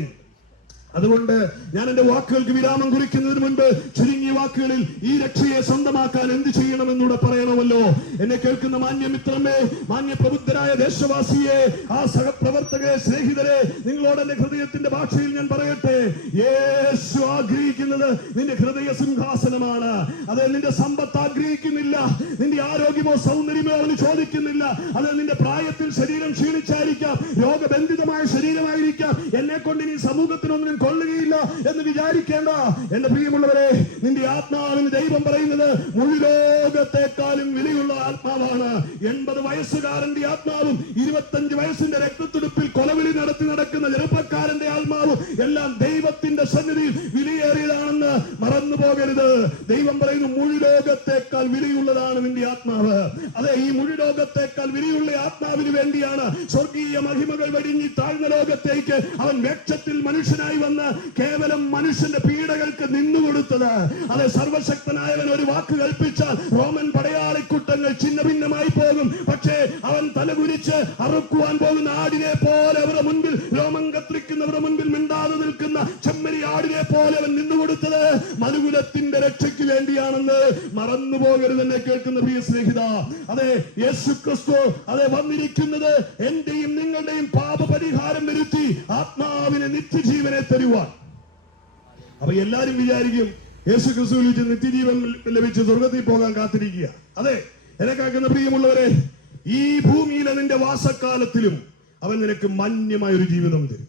അതുകൊണ്ട് ഞാൻ എന്റെ വാക്കുകൾക്ക് വിരാമം കുറിക്കുന്നതിന് മുൻപ് ചുരുങ്ങിയ വാക്കുകളിൽ ഈ രക്ഷയെ സ്വന്തമാക്കാൻ എന്ത് ചെയ്യണമെന്നൂടെ പറയണമല്ലോ. എന്നെ കേൾക്കുന്ന മാന്യമിത്രമേ, മാന്യപ്രബുദ്ധരായ ദേശവാസിയെ, ആ സഹപ്രവർത്തകരെ, സ്നേഹിതരെ, നിങ്ങളോട് എന്റെ ഹൃദയത്തിന്റെ ഭാഷയിൽ ഞാൻ പറയട്ടെ. യേശു ആഗ്രഹിക്കുന്നത് നിന്റെ ഹൃദയ സിംഹാസനമാണ്. അത് നിന്റെ സമ്പത്ത് ആഗ്രഹിക്കുന്നില്ല, നിന്റെ ആരോഗ്യമോ സൗന്ദര്യമോ അവന് ചോദിക്കുന്നില്ല. അത് നിന്റെ പ്രായത്തിൽ ശരീരം ക്ഷീണിച്ചായിരിക്കാം, രോഗബന്ധിതമായ ശരീരമായിരിക്കാം. എന്നെ കൊണ്ട് ഇനി സമൂഹത്തിനൊന്നും കൊള്ളുകയില്ല എന്ന് വിചാരിക്കേണ്ട. എന്റെ പ്രിയമുള്ളവരെ, നിന്റെ ആത്മാവിന് ദൈവം പറയുന്നത് മുഴുലോകത്തെക്കാളും വിലയുള്ള ആത്മാവാണ്. 80 വയസ്സുകാരന്റെ ആത്മാവും 25 വയസ്സിന്റെ രക്തത്തുടുപ്പിൽ കൊലവിളി നടത്തി നടക്കുന്ന ചെറുപ്പക്കാരന്റെ ആത്മാവും എല്ലാം ദൈവത്തിന്റെ സന്നിധിയിൽ വിലയേറിയതാണെന്ന് മറന്നു പോകരുത്. ദൈവം പറയുന്നു, മുഴുലോകത്തെക്കാൾ വിലയുള്ളതാണ് നിന്റെ ആത്മാവ്. അതെ, ഈ മുഴുലോകത്തെക്കാൾ വിലയുള്ള ആത്മാവിന് വേണ്ടിയാണ് സ്വർഗീയ മഹിമകൾ വെടിഞ്ഞി താഴ്ന്ന ലോകത്തേക്ക് അവൻ വേക്ഷത്തിൽ മനുഷ്യനായി വന്ന് കേവലം മനുഷ്യന്റെ പീഡകൾക്ക് നിന്നുകൊടുത്തത്. അതെ, സർവശക്തനായവൻ ഒരു വാക്ക് കൽപ്പിച്ചാൽ റോമൻ പടയാളിക്കൂട്ടങ്ങൾ ഛിന്ന ഭിന്നമായി പോകും. പക്ഷേ അവൻ തലകുനിച്ച് അറുക്കുവാൻ പോകുന്ന ആടിനെ പോലെ അവരുടെ മുൻപിൽ, രോമം കത്തിരിക്കുന്നവരുടെ മുൻപിൽ മിണ്ടാതെ നിൽക്കുന്ന ചെമ്മരി ആടിനെ പോലെ അവൻ നിന്നുകൊടുത്തത് മനുകുലത്തിന്റെ രക്ഷയ്ക്ക് വേണ്ടിയാണ്. വേണ്ടിയാണെന്ന് മറന്നു പോകരുത് എന്നെ കേൾക്കുന്ന പ്രിയ സ്നേഹിത. അതെ, യേശു ക്രിസ്തു അതെ വന്നിരിക്കുന്നത് എന്റെയും നിങ്ങളുടെയും പാപപരിഹാരം വരുത്തി ആത്മാവിനെ നിത്യജീവനെ തരുവാൻ. അപ്പൊ എല്ലാരും വിചാരിക്കും യേശു ക്രിസ്തുവിൽ വെച്ച് നിത്യജീവൻ ലഭിച്ച് സ്വർഗത്തിൽ പോകാൻ കാത്തിരിക്കുക. അതെ, എന്നെ കേൾക്കുന്ന പ്രിയമുള്ളവരെ, ഈ ഭൂമിയിലെ നിന്റെ വാസക്കാലത്തിലും അവൻ നിനക്ക് മാന്യമായ ഒരു ജീവിതം തരും.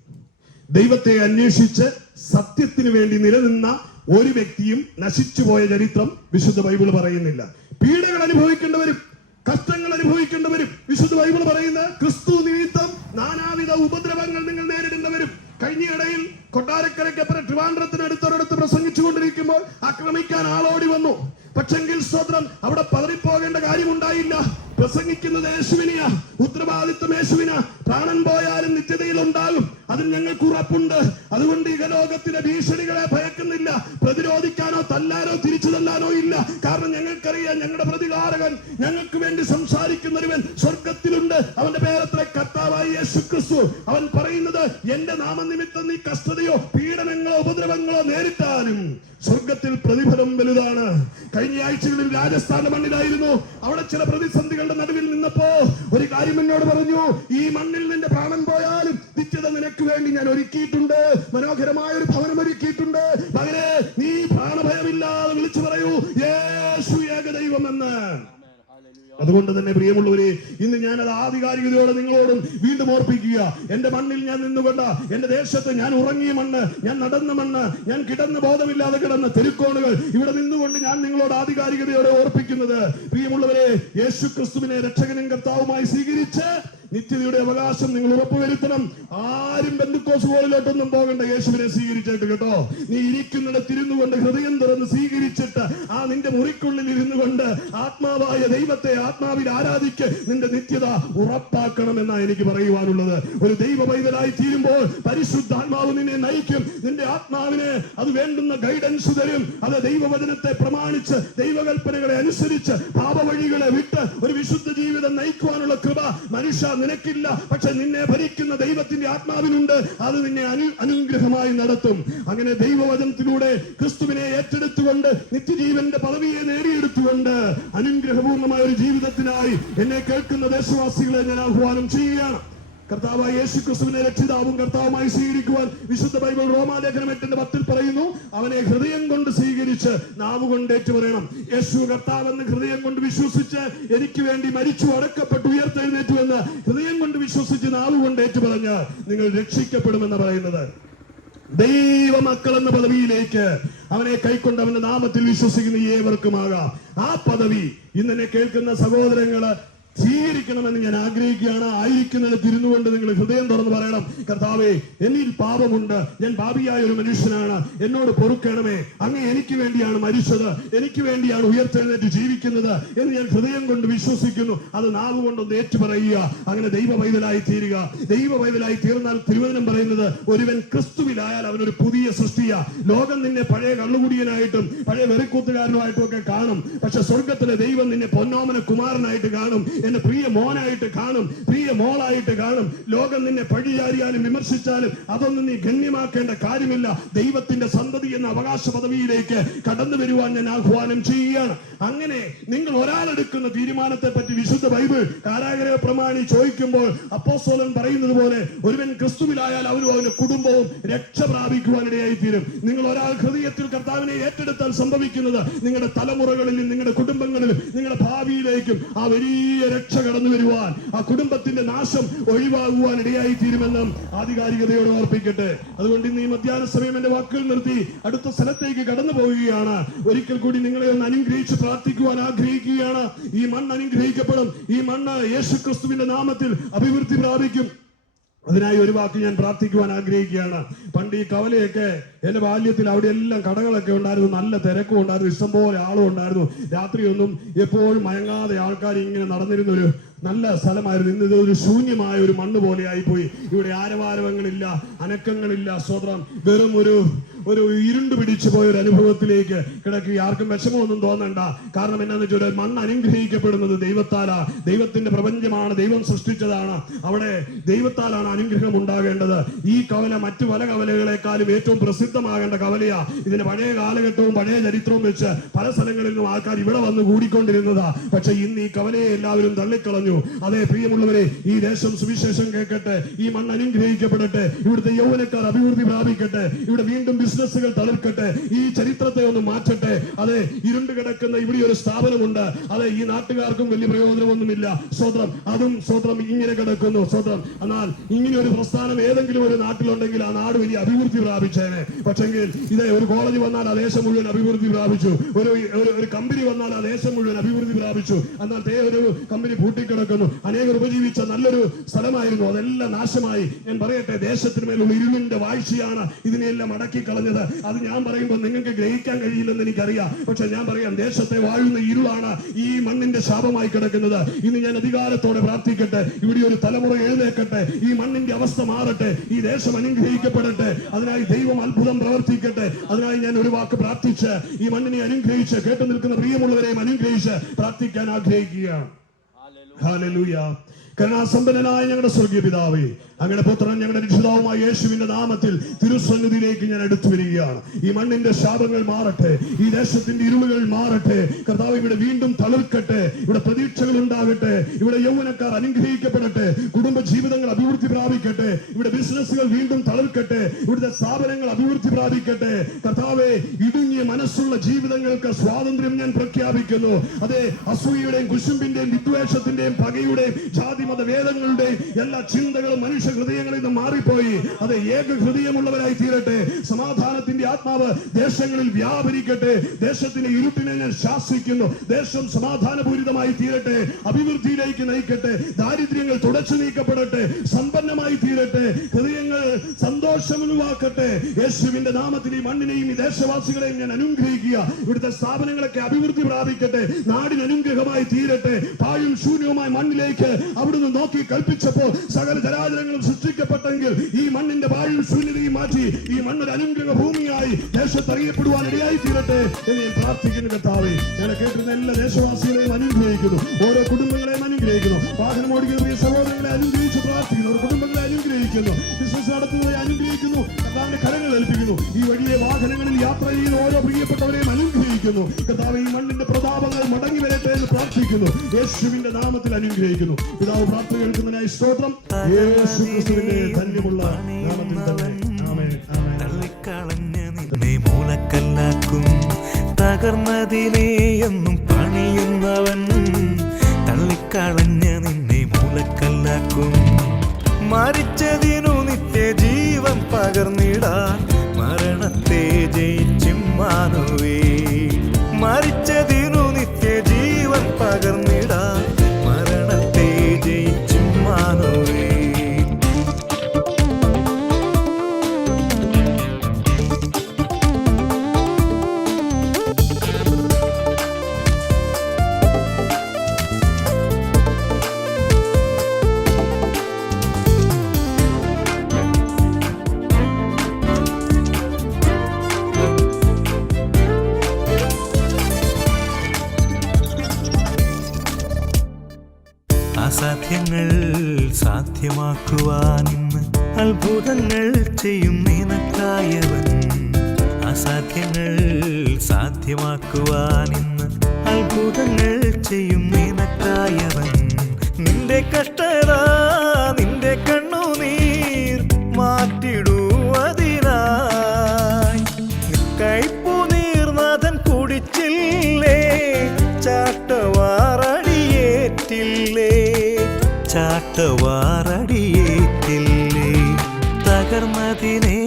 ദൈവത്തെ അന്വേഷിച്ച് സത്യത്തിന് വേണ്ടി നിലനിന്ന ഒരു വ്യക്തിയും നശിച്ചുപോയ ചരിത്രം വിശുദ്ധ ബൈബിൾ പറയുന്നില്ല. പീഡകൾ അനുഭവിക്കേണ്ടവരും കഷ്ടങ്ങൾ അനുഭവിക്കേണ്ടവരും വിശുദ്ധ ബൈബിൾ പറയുന്ന ക്രിസ്തു നിമിത്തം നാനാവിധ ഉപദ്രവങ്ങൾ നിങ്ങൾ നേരിടേണ്ടവരും. കഴിഞ്ഞയിടയിൽ കൊട്ടാരക്കരയ്ക്കപ്പുറം ട്രിവാൻഡ്രത്തിനടുത്തൊരിടത്ത് പ്രസംഗിച്ചുകൊണ്ടിരിക്കുമ്പോൾ ആക്രമിക്കാൻ ആളോടി വന്നു. പക്ഷെങ്കിൽ സ്തോത്രം, അവിടെ പതറിപ്പോകേണ്ട കാര്യമുണ്ടായില്ല. പ്രസംഗിക്കുന്നത് യേശുവിനെയാ, ഉത്തരവാദിത്വം യേശുവിനാ. പ്രാണൻ പോയാലും നിത്യതയിൽ ഉണ്ടാകും, അതിന് ഞങ്ങൾക്ക് ഉറപ്പുണ്ട്. അതുകൊണ്ട് ഈ ലോകത്തിലെ ഭീഷണികളെ ഭയക്കുന്നില്ല. പ്രതിരോധിക്കാനോ തല്ലാനോ തിരിച്ചു തല്ലാനോ ഇല്ല. കാരണം ഞങ്ങൾക്കറിയാം, ഞങ്ങളുടെ പ്രതികാരകൻ, ഞങ്ങൾക്ക് വേണ്ടി സംസാരിക്കുന്നവൻ സ്വർഗത്തിലുണ്ട്. അവന്റെ പേരത്ര കർത്താവായ യേശു ക്രിസ്തു. അവൻ പറയുന്നത്, എന്റെ നാമനിമിത്തം നീ കഷ്ടതയോ പീഡനങ്ങളോ ഉപദ്രവങ്ങളോ നേരിട്ടാലും സ്വർഗത്തിൽ പ്രതിഫലം വലുതാണ്. കഴിഞ്ഞ ആഴ്ചകളിൽ രാജസ്ഥാന്റെ മണ്ണിലായിരുന്നു. അവിടെ ചില പ്രതിസന്ധികളുടെ നടുവിൽ നിന്നപ്പോ ഒരു കാര്യം എന്നോട് പറഞ്ഞു, ഈ മണ്ണിൽ നിന്റെ പ്രാണൻ പോയാലും നിത്യത നിനക്ക് വേണ്ടി ഞാൻ ഒരുക്കിയിട്ടുണ്ട്. മനോഹരമായ ഒരു ഭവനം ഒരുക്കിയിട്ടുണ്ട്. മകനെ, നീ പ്രാണഭയമില്ലാതെ വിളിച്ചു പറയൂ, യേശു ഏകദൈവമെന്ന്. അതുകൊണ്ട് തന്നെ പ്രിയമുള്ളവരെ, ഇന്ന് ഞാനത് ആധികാരികതയോടെ നിങ്ങളോടും വീണ്ടും ഓർപ്പിക്കുക. എന്റെ മണ്ണിൽ ഞാൻ നിന്നുകൊണ്ട്, എന്റെ ദേശത്ത് ഞാൻ ഉറങ്ങിയ മണ്ണ്, ഞാൻ നടന്ന മണ്ണ്, ഞാൻ കിടന്ന് ബോധമില്ലാതെ കിടന്ന തെരുക്കോണുകൾ, ഇവിടെ നിന്നുകൊണ്ട് ഞാൻ നിങ്ങളോട് ആധികാരികതയോടെ ഓർപ്പിക്കുന്നത്, പ്രിയമുള്ളവരെ, യേശു ക്രിസ്തുവിനെ രക്ഷകനും കർത്താവുമായി സ്വീകരിച്ച് നിത്യതയുടെ അവകാശം നിങ്ങൾ ഉറപ്പുവരുത്തണം. ആരും ബന്ധുക്കോസ് ഹോളിലോട്ടൊന്നും പോകണ്ട, യേശുവിനെ സ്വീകരിച്ചിട്ട് കേട്ടോ. നീ ഇരിക്കുന്നിടത്ത് ഇരുന്നു കൊണ്ട് ഹൃദയം തുറന്ന് സ്വീകരിച്ചിട്ട് ആ നിന്റെ മുറിക്കുള്ളിൽ ഇരുന്നു കൊണ്ട് ആത്മാവായ ദൈവത്തെ ആത്മാവിൽ ആരാധിക്ക് നിന്റെ നിത്യത ഉറപ്പാക്കണമെന്നാണ് എനിക്ക് പറയുവാനുള്ളത്. ഒരു ദൈവ പൈതലായി തീരുമ്പോൾ പരിശുദ്ധാത്മാവ് നിന്നെ നയിക്കും. നിന്റെ ആത്മാവിന് അത് വേണ്ടുന്ന ഗൈഡൻസ് തരും. അത് ദൈവവചനത്തെ പ്രമാണിച്ച് ദൈവകൽപ്പനകളെ അനുസരിച്ച് പാപവഴികളെ വിട്ട് ഒരു വിശുദ്ധ ജീവിതം നയിക്കുവാനുള്ള കൃപ മനുഷ്യ നിനക്കില്ല. പക്ഷെ നിന്നെ ഭരിക്കുന്ന ദൈവത്തിന്റെ ആത്മാവിനുണ്ട്. അത് നിന്നെ അനുഗ്രഹമായി നടത്തും. അങ്ങനെ ദൈവവചനത്തിലൂടെ ക്രിസ്തുവിനെ ഏറ്റെടുത്തുകൊണ്ട് നിത്യജീവന്റെ പദവിയെ നേടിയെടുത്തുകൊണ്ട് അനുഗ്രഹപൂർണമായ ഒരു ജീവിതത്തിനായി എന്നെ കേൾക്കുന്ന ദേശവാസികളെ ഞാൻ ആഹ്വാനം ചെയ്യുകയാണ്. കർത്താവായ യേശു ക്രിസ്തുവിനെ രക്ഷിതാവും കർത്താവുമായി സ്വീകരിക്കുവാൻ വിശുദ്ധ ബൈബിൾ റോമാലേഖനം 8:10 പറയുന്നു, അവനെ ഹൃദയം കൊണ്ട് സ്വീകരിച്ച് നാവ് കൊണ്ട് ഏറ്റുപറയണം. യേശു കർത്താവെന്ന് ഹൃദയം കൊണ്ട് വിശ്വസിച്ച് എനിക്ക് വേണ്ടി മരിച്ചു, അടക്കപ്പെട്ടു, ഉയർത്തെഴുന്നേറ്റു എന്ന് ഹൃദയം കൊണ്ട് വിശ്വസിച്ച് നാവ് കൊണ്ട് ഏറ്റുപറഞ്ഞ് നിങ്ങൾ രക്ഷിക്കപ്പെടുമെന്ന് പറയുന്നത്. ദൈവമക്കൾ എന്ന പദവിയിലേക്ക് അവനെ കൈക്കൊണ്ട് അവന്റെ നാമത്തിൽ വിശ്വസിക്കുന്ന ഏവർക്കുമാകാം ആ പദവി. ഇന്നെന്നെ കേൾക്കുന്ന സഹോദരങ്ങള് സ്വീകരിക്കണമെന്ന് ഞാൻ ആഗ്രഹിക്കുകയാണ്. ആയിരിക്കുന്നിടത്ത് ഇരുന്നു കൊണ്ട് നിങ്ങൾ ഹൃദയം തുറന്ന് പറയണം, കർത്താവേ, എന്നിൽ പാപമുണ്ട്, ഞാൻ പാപിയായ ഒരു മനുഷ്യനാണ്, എന്നോട് പൊറുക്കണമേ. അങ്ങ് എനിക്ക് വേണ്ടിയാണ് മരിച്ചത്, എനിക്ക് വേണ്ടിയാണ് ഉയർത്തെഴുന്നേറ്റ് ജീവിക്കുന്നത് എന്ന് ഞാൻ ഹൃദയം കൊണ്ട് വിശ്വസിക്കുന്നു. അത് നാവ് കൊണ്ടൊന്ന് ഏറ്റു പറയുക. അങ്ങനെ ദൈവ പൈതലായി തീരുക. ദൈവ പൈതലായി തീർന്നാൽ തിരുവചനം പറയുന്നത്, ഒരുവൻ ക്രിസ്തുവിലായാൽ അവനൊരു പുതിയ സൃഷ്ടിയാ. ലോകം നിന്നെ പഴയ കള്ളുകുടിയനായിട്ടും പഴയ വെറിക്കൂത്തുകാരനുമായിട്ടും ഒക്കെ കാണും. പക്ഷെ സ്വർഗത്തിലെ ദൈവം നിന്നെ പൊന്നോമന കുമാരനായിട്ട് കാണും, എന്റെ പ്രിയ മോനായിട്ട് കാണും, പ്രിയ മോളായിട്ട് കാണും. ലോകം നിന്നെ പഴിചാരിയാലും വിമർശിച്ചാലും അതൊന്നും നീ ഗണ്യമാക്കേണ്ട കാര്യമില്ല. ദൈവത്തിന്റെ സന്തതി എന്ന അവകാശ പദവിയിലേക്ക് കടന്നു വരുവാൻ ഞാൻ ആഹ്വാനം ചെയ്യുകയാണ്. അങ്ങനെ നിങ്ങൾ ഒരാളെടുക്കുന്ന തീരുമാനത്തെ പറ്റി വിശുദ്ധ ബൈബിൾ കാരാഗ്രഹ പ്രമാണി ചോദിക്കുമ്പോൾ അപ്പോസ്തലൻ പറയുന്നത് പോലെ, ഒരുവൻ ക്രിസ്തുവിലായാൽ അവനും അവന്റെ കുടുംബവും രക്ഷ പ്രാപിക്കുവാനിടയായി തീരും. നിങ്ങൾ ഒരാൾ ഹൃദയത്തിൽ കർത്താവിനെ ഏറ്റെടുത്താൽ സംഭവിക്കുന്നത് നിങ്ങളുടെ തലമുറകളിലും നിങ്ങളുടെ കുടുംബങ്ങളിലും നിങ്ങളുടെ ഭാവിയിലേക്കും ആ വലിയ രക്ഷ കടന്നു വരുവാൻ, ആ കുടുംബത്തിന്റെ നാശം ഒഴിവാകുവാൻ ഇടയായി തീരുമെന്നും ആധികാരികതയോട് ഓർപ്പിക്കട്ടെ. അതുകൊണ്ട് ഇന്ന് ഈ മധ്യാഹ്ന സമയം എന്റെ വാക്കുകൾ നിർത്തി അടുത്ത സ്ഥലത്തേക്ക് കടന്നു പോവുകയാണ്. ഒരിക്കൽ കൂടി നിങ്ങളെ ഒന്ന് അനുഗ്രഹിച്ച് പ്രാർത്ഥിക്കുവാൻ ആഗ്രഹിക്കുകയാണ്. ഈ മണ്ണ് അനുഗ്രഹിക്കപ്പെടും. ഈ മണ്ണ് യേശു ക്രിസ്തുവിന്റെ നാമത്തിൽ അഭിവൃദ്ധി പ്രാപിക്കും. അതിനായി ഒരു വാക്ക് ഞാൻ പ്രാർത്ഥിക്കുവാൻ ആഗ്രഹിക്കുകയാണ്. പണ്ട് ഈ കവലയൊക്കെ എന്റെ ബാല്യത്തിൽ അവിടെ എല്ലാം കടകളൊക്കെ ഉണ്ടായിരുന്നു, നല്ല തിരക്കും ഉണ്ടായിരുന്നു, ഇഷ്ടംപോലെ ആളും ഉണ്ടായിരുന്നു. രാത്രിയൊന്നും എപ്പോഴും മയങ്ങാതെ ആൾക്കാർ ഇങ്ങനെ നടന്നിരുന്നൊരു നല്ല സ്ഥലമായിരുന്നു. ഇന്ന് ഇതൊരു ശൂന്യമായ ഒരു മണ്ണ് പോലെ ആയിപ്പോയി. ഇവിടെ ആരവാരവങ്ങളില്ല, അനക്കങ്ങളില്ല. സ്വതന്ത്രം വെറും ഒരു ഇരുണ്ട് പിടിച്ചു പോയ ഒരു അനുഭവത്തിലേക്ക് കിടക്കുക. ആർക്കും വിഷമമൊന്നും തോന്നണ്ട. കാരണം എന്താണെന്ന് വെച്ചാൽ മണ്ണ് അനുഗ്രഹിക്കപ്പെടുന്നത് ദൈവത്താലാ. ദൈവത്തിന്റെ പ്രപഞ്ചമാണ്, ദൈവം സൃഷ്ടിച്ചതാണ്. അവിടെ ദൈവത്താലാണ് അനുഗ്രഹം ഉണ്ടാകേണ്ടത്. ഈ കവല മറ്റു പല കവലകളെക്കാളും ഏറ്റവും പ്രസിദ്ധമാകേണ്ട കവലയാ. ഇതിന്റെ പഴയ കാലഘട്ടവും പഴയ ചരിത്രവും വെച്ച് പല സ്ഥലങ്ങളിൽ നിന്നും ആൾക്കാർ ഇവിടെ വന്ന് കൂടിക്കൊണ്ടിരുന്നതാ. പക്ഷെ ഇന്ന് ഈ കവലയെ എല്ലാവരും തള്ളിക്കളഞ്ഞു. അതേ പ്രിയമുള്ളവരെ, ഈ ദേശം സുവിശേഷം കേൾക്കട്ടെ, ഈ മണ്ണ് അനുഗ്രഹിക്കപ്പെടട്ടെ, ഇവിടുത്തെ യൗവനക്കാർ അഭിവൃദ്ധി പ്രാപിക്കട്ടെ, ഇവിടെ വീണ്ടും ബിസിനസ്സുകൾ തളിർക്കട്ടെ, ഈ ചരിത്രത്തെ ഒന്ന് മാറ്റട്ടെ. അതെ, ഇരുണ്ട് കിടക്കുന്ന ഇവിടെ ഒരു സ്ഥാപനമുണ്ട്. അതെ, ഈ നാട്ടുകാർക്കും വലിയ പ്രയോജനമൊന്നുമില്ല. സ്വതന്ത്രം, അതും സ്വതന്ത്രം ഇങ്ങനെ കിടക്കുന്നു. സ്വതന്ത്രം എന്നാൽ ഇങ്ങനെ ഒരു പ്രസ്ഥാനം ഏതെങ്കിലും ഒരു നാട്ടിലുണ്ടെങ്കിൽ ആ നാട് വലിയ അഭിവൃദ്ധി പ്രാപിച്ചേനെ. പക്ഷെങ്കിൽ ഇതേ ഒരു കോളേജ് വന്നാൽ ആ ദേശം മുഴുവൻ അഭിവൃദ്ധി പ്രാപിച്ചു. ഒരു കമ്പനി വന്നാൽ ആ ദേശം മുഴുവൻ അഭിവൃദ്ധി പ്രാപിച്ചു. എന്നാൽ ഒരു കമ്പനി പൂട്ടിക്കിടക്കുന്നു. അനേകർ ഉപജീവിച്ച നല്ലൊരു സ്ഥലമായിരുന്നു, അതെല്ലാം നാശമായി. ഞാൻ പറയട്ടെ, ദേശത്തിന് മേലുള്ള ഇരുളിന്റെ വാഴ്ചയാണ് ഇതിനെല്ലാം അടക്കി കളഞ്ഞത്. അത് ഞാൻ പറയുമ്പോൾ നിങ്ങൾക്ക് ഗ്രഹിക്കാൻ കഴിയില്ലെന്ന് എനിക്കറിയാം. പക്ഷെ ഞാൻ പറയാം, ദേശത്തെ വാഴുന്ന ഇരുളാണ് ഈ മണ്ണിന്റെ ശാപമായി കിടക്കുന്നത്. ഇന്ന് ഞാൻ അധികാരത്തോടെ പ്രാർത്ഥിക്കട്ടെ, ഇവിടെ ഒരു തലമുറ എഴുന്നേക്കട്ടെ, ഈ മണ്ണിന്റെ അവസ്ഥ മാറട്ടെ, ഈ ദേശം അനുഗ്രഹിക്കപ്പെടട്ടെ. അതിനായി ദൈവം അത്ഭുതം പ്രവർത്തിക്കട്ടെ. അതിനായി ഞാൻ ഒരു വാക്ക് പ്രാർത്ഥിച്ച് ഈ മണ്ണിനെ അനുഗ്രഹിച്ച് കേട്ടു നിൽക്കുന്ന പ്രിയമുള്ളവരെയും അനുഗ്രഹിച്ച് പ്രാർത്ഥിക്കാൻ ആഗ്രഹിക്കുകയാണ്. ഹല്ലേലൂയ. കരുണാസമ്പന്നനായ ഞങ്ങളുടെ സ്വർഗീയ പിതാവേ, അങ്ങയുടെ പുത്രൻ ഞങ്ങളുടെ രക്ഷിതാവുമായ യേശുവിന്റെ നാമത്തിൽ തിരുസന്നിധിയിലേക്ക് ഞാൻ അടുത്തു വരികയാണ്. ഈ മണ്ണിന്റെ ശാപങ്ങൾ മാറട്ടെ, ഈ ദേശത്തിന്റെ ഇരുളുകൾ മാറട്ടെ. കർത്താവ്, ഇവിടെ വീണ്ടും തളിർക്കട്ടെ, ഇവിടെ പ്രതീക്ഷകൾ ഉണ്ടാകട്ടെ, ഇവിടെ യൗവനക്കാർ അനുഗ്രഹിക്കപ്പെടട്ടെ, കുടുംബ ജീവിതങ്ങൾ അഭിവൃദ്ധി പ്രാപിക്കട്ടെ, ഇവിടെ ബിസിനസ്സുകൾ വീണ്ടും തളിർക്കട്ടെ, ഇവിടുത്തെ സ്ഥാപനങ്ങൾ അഭിവൃദ്ധി പ്രാപിക്കട്ടെ. കർത്താവെ, ഇടുങ്ങിയ മനസ്സുള്ള ജീവിതങ്ങൾക്ക് സ്വാതന്ത്ര്യം ഞാൻ പ്രഖ്യാപിക്കുന്നു. അതെ, അസൂയയുടെയും കുശുമ്പിന്റെയും വിദ്വേഷത്തിന്റെയും പകയുടെയും ജാതി മതവേദങ്ങളുടെയും എല്ലാ ചിന്തകളും മനുഷ്യ ഹൃദയങ്ങളിൽ നിന്ന് മാറിപ്പോയി. അത് ഏക ഹൃദയമുള്ളവരായി തീരട്ടെ. സമാധാനത്തിന്റെ ആത്മാവ് ദേശങ്ങളിൽ വ്യാപരിക്കട്ടെ. ദേശത്തിന്റെ ഇരുട്ടിനെ ഞാൻ ശാസിക്കുന്നു. ദേശം സമാധാനപൂരിതമായി തീരട്ടെ, അഭിവൃദ്ധിയിലേക്ക് നയിക്കട്ടെ, ദാരിദ്ര്യങ്ങൾ തുടച്ചു നീക്കപ്പെടട്ടെ, സമ്പന്നമായി തീരട്ടെ, ഹൃദയങ്ങൾ സന്തോഷമുളവാക്കട്ടെ. യേശുവിന്റെ നാമത്തിൽ ഈ മണ്ണിനെയും ഈ ദേശവാസികളെയും ഞാൻ അനുഗ്രഹിക്കുക. ഇവിടുത്തെ സ്ഥാപനങ്ങളൊക്കെ അഭിവൃദ്ധി പ്രാപിക്കട്ടെ, നാടിന് അനുഗ്രഹമായി തീരട്ടെ. പാഴും ശൂന്യവുമായ മണ്ണിലേക്ക് അവിടുന്ന് നോക്കി കൽപ്പിച്ചപ്പോൾ സകല ജരാചരങ്ങളും സൃഷ്ടിക്കപ്പെട്ടെങ്കിൽ ഈ മണ്ണിന്റെ പാഴും ശൂന്യതയും മാറ്റി ഈ മണ്ണൊരു അനുഗ്രഹ ഭൂമിയായി ദേശത്ത് അറിയപ്പെടുവാൻ ഇടയായി തീരട്ടെ എന്ന് ഞാൻ പ്രാർത്ഥിക്കുന്നു. കർത്താവേ, ഞാൻ കേട്ടിരുന്ന എല്ലാ ദേശവാസികളെയും അനുഗ്രഹിക്കുന്നു, ഓരോ കുടുംബങ്ങളെയും അനുഗ്രഹിക്കുന്നു, വാഹനം ഓടിക്കുന്ന പ്രിയ സഹോദരങ്ങളെ അനുഗ്രഹിച്ച് പ്രാർത്ഥിക്കുന്നു, ഓരോ കുടുംബങ്ങളെ അനുഗ്രഹിക്കുന്നു, ബിസിനസ് നടത്തുന്നവരെ അനുഗ്രഹിക്കുന്നു, കർത്താവിന്റെ കരങ്ങൾ ഏൽപ്പിക്കുന്നു. ഈ വലിയ വാഹനങ്ങളിൽ യാത്ര ചെയ്യുന്ന ഓരോ പ്രിയപ്പെട്ടവരെയും അനുഗ്രഹിക്കുന്നു. കർത്താവ്, ഈ മണ്ണിന്റെ പ്രതാപങ്ങൾ മടങ്ങി വരട്ടെ എന്ന് പ്രാർത്ഥിക്കുന്നു. യേശുവിന്റെ നാമത്തിൽ അനുഗ്രഹിക്കുന്നു. പിതാവ് പ്രാർത്ഥന കേൾക്കുന്നതിനായി സ്തോത്രം. യേശു ക്രിസ്തുവിന്റെ ധന്യമുള്ള നാമത്തിൽ തന്നെ. ആമേൻ. തള്ളിക്കളഞ്ഞ നിന്നെ മൂലക്കല്ലാക്കും, തകർന്നതിനെ എന്നും പണിയുന്നവൻ. തള്ളിക്കളഞ്ഞ നിന്നെ മൂലക്കല്ലാക്കും, മരിച്ചതിനു നിത്യജീവൻ പകർന്നിടാൻ മരണത്തെ ജയിച്ചിമ്മാനുവേ. മരിച്ചതിനു നിത്യജീവൻ പകർന്നിടാൻ മരണത്തെ ജയിച്ചിമ്മാനുവേ. അസാധ്യങ്ങൾ സാധ്യമാക്കുവാൻ ഇന്ന് അത്ഭുതങ്ങൾ ചെയ്യും നിനക്കായവൻ. അസാധ്യങ്ങൾ സാധ്യമാക്കുവാൻ ഇന്ന് അത്ഭുതങ്ങൾ ചെയ്യും നിനക്കായവൻ. നിന്റെ കഷ്ടത, നിന്റെ കണ്ണുനീർ മാറ്റിടുവതിനായി കൈപ്പുനീർനാഥൻ കുടിച്ചില്ലേ, ചാട്ടവാറടിയേറ്റില്ലേ, ചാട്ടവാറടിയേറ്റില്ലേ. തകർന്നതിനെ